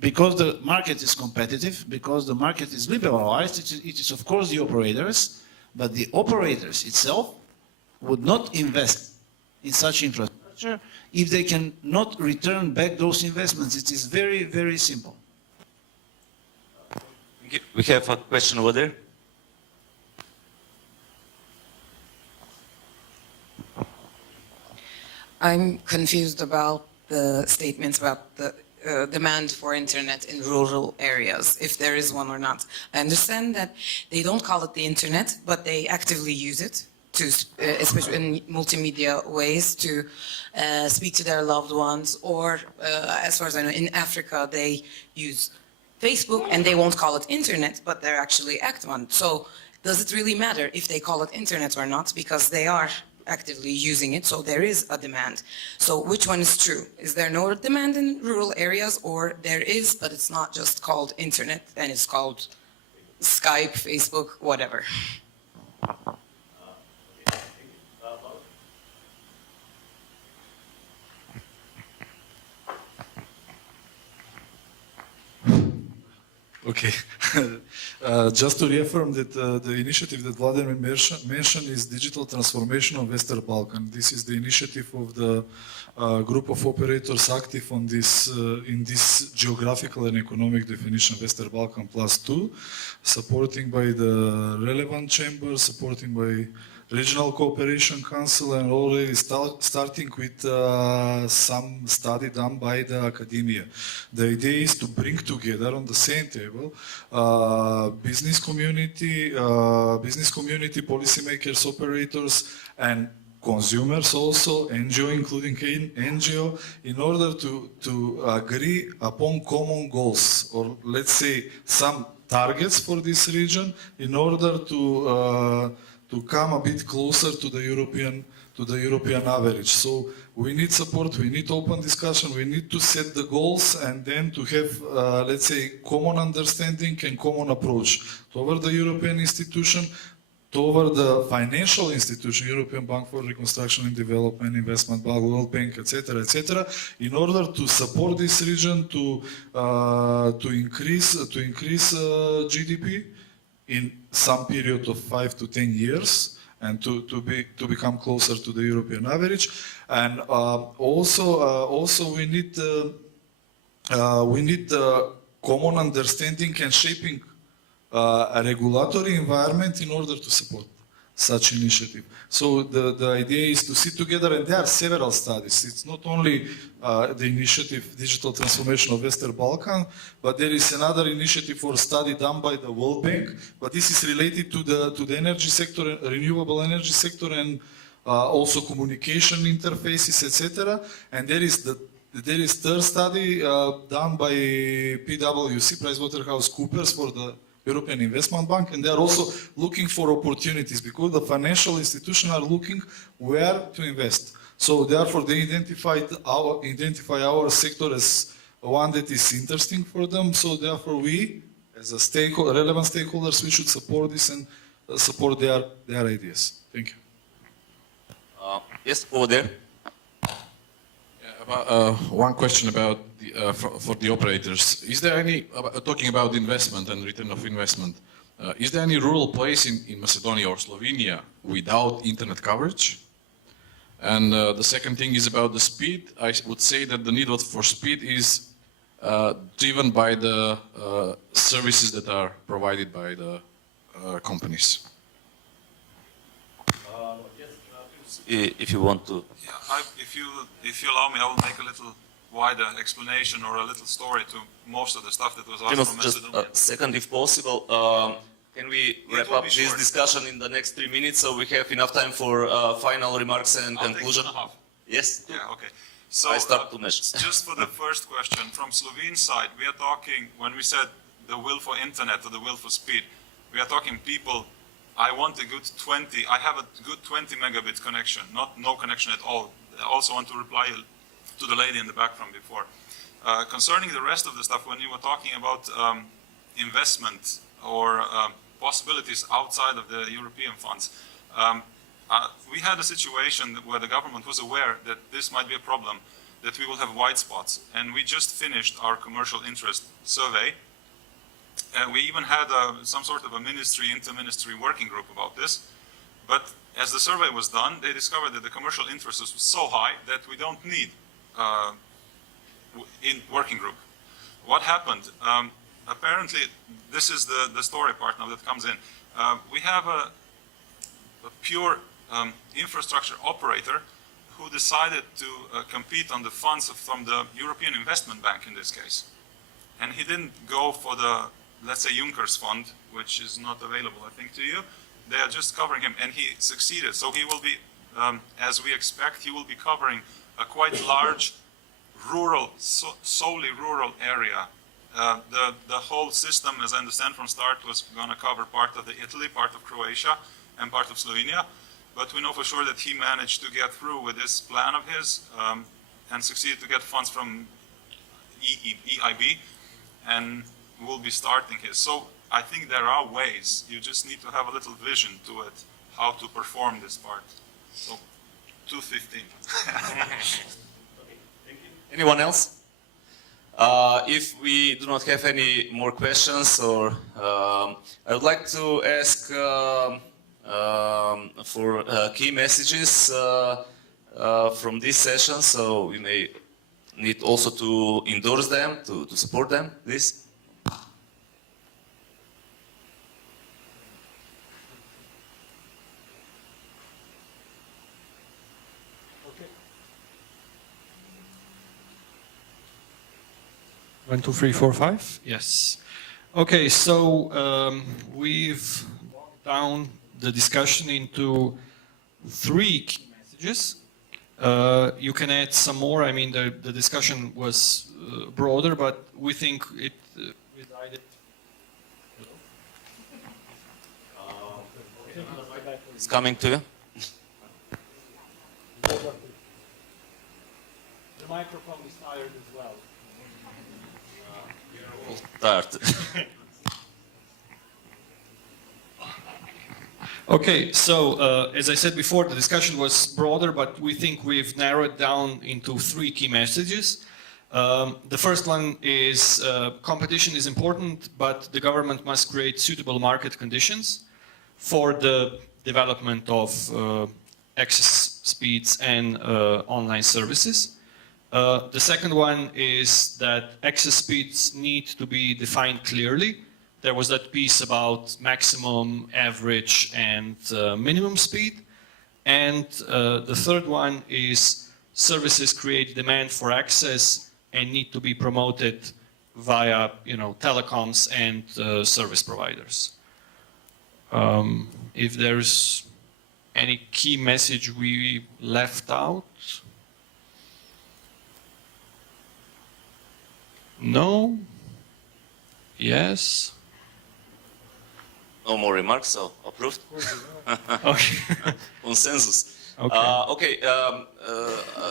Because the market is competitive, because the market is liberalized, it is of course the operators, but the operators itself would not invest in such infrastructure if they can not return back those investments. It is very, very simple. We have a question over there. I'm confused about the statements about the demand for internet in rural areas, if there is one or not. I understand that they don't call it the internet, but they actively use it, to, especially in multimedia ways, to speak to their loved ones, or as far as I know, in Africa they use Facebook and they won't call it internet, but they're actually active on it. So does it really matter if they call it internet or not, because they are actively using it, so there is a demand. So which one is true? Is there no demand in rural areas, or there is, but it's not just called internet, and it's called Skype, Facebook, whatever? Okay. Just to reaffirm that the initiative that Vladimir mentioned is Digital Transformation of Western Balkan. This is the initiative of the group of operators active on this, in this geographical and economic definition Western Balkan +2, supporting by the relevant chambers, supporting by Regional Cooperation Council, and already starting with some study done by the academia. The idea is to bring together on the same table business community, policymakers, operators, and consumers also, NGO, including NGO, in order to agree upon common goals, or let's say some targets for this region, in order to come a bit closer to the European to the European average. So we need support, we need open discussion, we need to set the goals and then to have, let's say, common understanding and common approach toward the European institution, toward the financial institution, European Bank for Reconstruction and Development, Investment Bank, World Bank, etc., in order to support this region to increase GDP in some period of 5 to 10 years, and to become closer to the European average. And also we need common understanding and shaping a regulatory environment in order to support such initiative. So the idea is to sit together, and there are several studies. It's not only the initiative Digital Transformation of Western Balkan, but there is another initiative or study done by the World Bank, but this is related to the energy sector, renewable energy sector, and also communication interfaces, etc. And there is third study done by PwC, PricewaterhouseCoopers, for the European Investment Bank, and they are also looking for opportunities because the financial institutions are looking where to invest. So therefore they identify our sector as one that is interesting for them. So therefore we, as a relevant stakeholders, we should support this and support their ideas. Thank you. Yes, over there. One question about for the operators. Is there any, talking about investment and return of investment, is there any rural place in Macedonia or Slovenia without internet coverage? And the second thing is about the speed. I would say that the need for speed is driven by the services that are provided by the companies. If you want to. Yeah, if you allow me, I will make a little wider explanation or a little story to most of the stuff that was asked from Just Macedonia. a second, if possible. Can we wrap will up be this short. discussion in the next 3 minutes so we have enough time for final remarks and I'll take conclusion? 2.5. Yes. Yeah, okay. So I start to measure. just for the first question, from Slovene side, we are talking, when we said the will for internet or the will for speed, we are talking people, I want a good 20, I have a good 20 megabit connection, not no connection at all. I also want to reply to the lady in the back from before. Concerning the rest of the stuff, when you were talking about investment or possibilities outside of the European funds, we had a situation where the government was aware that this might be a problem, that we will have white spots. And we just finished our commercial interest survey. We even had some sort of a inter-ministry working group about this. But as the survey was done, they discovered that the commercial interest was so high that we don't need in working group. What happened? Apparently, this is the story part now that comes in. We have a pure infrastructure operator who decided to compete on the funds from the European Investment Bank in this case. And he didn't go for the, let's say, Juncker's fund, which is not available, I think, to you. They are just covering him, and he succeeded. So he will be, as we expect, he will be covering a quite large rural, solely rural area. The whole system, as I understand from start, was going to cover part of Italy, part of Croatia, and part of Slovenia. But we know for sure that he managed to get through with this plan of his and succeeded to get funds from EIB, and will be starting his. So I think there are ways. You just need to have a little vision to it, how to perform this part. So 2:15. Anyone else? If we do not have any more questions, or I would like to ask for key messages from this session, so we may need also to endorse them, to support them, please. One, two, three, four, five. Yes. Okay, so we've walked down the discussion into 3 key messages. You can add some more. I mean, the discussion was broader, but we think it resided. It's coming to you. The microphone is tired as well. Tired. Okay, so as I said before, the discussion was broader, but we think we've narrowed down into 3 key messages. The first one is competition is important, but the government must create suitable market conditions for the development of access speeds and online services. The second one is that access speeds need to be defined clearly. There was that piece about maximum, average, and minimum speed. And the third one is services create demand for access and need to be promoted via, telecoms and service providers. If there's any key message we left out? No? Yes? No more remarks, so approved. Okay. Consensus. Okay.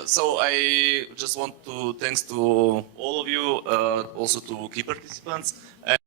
So I just want to thanks to all of you, also to key participants.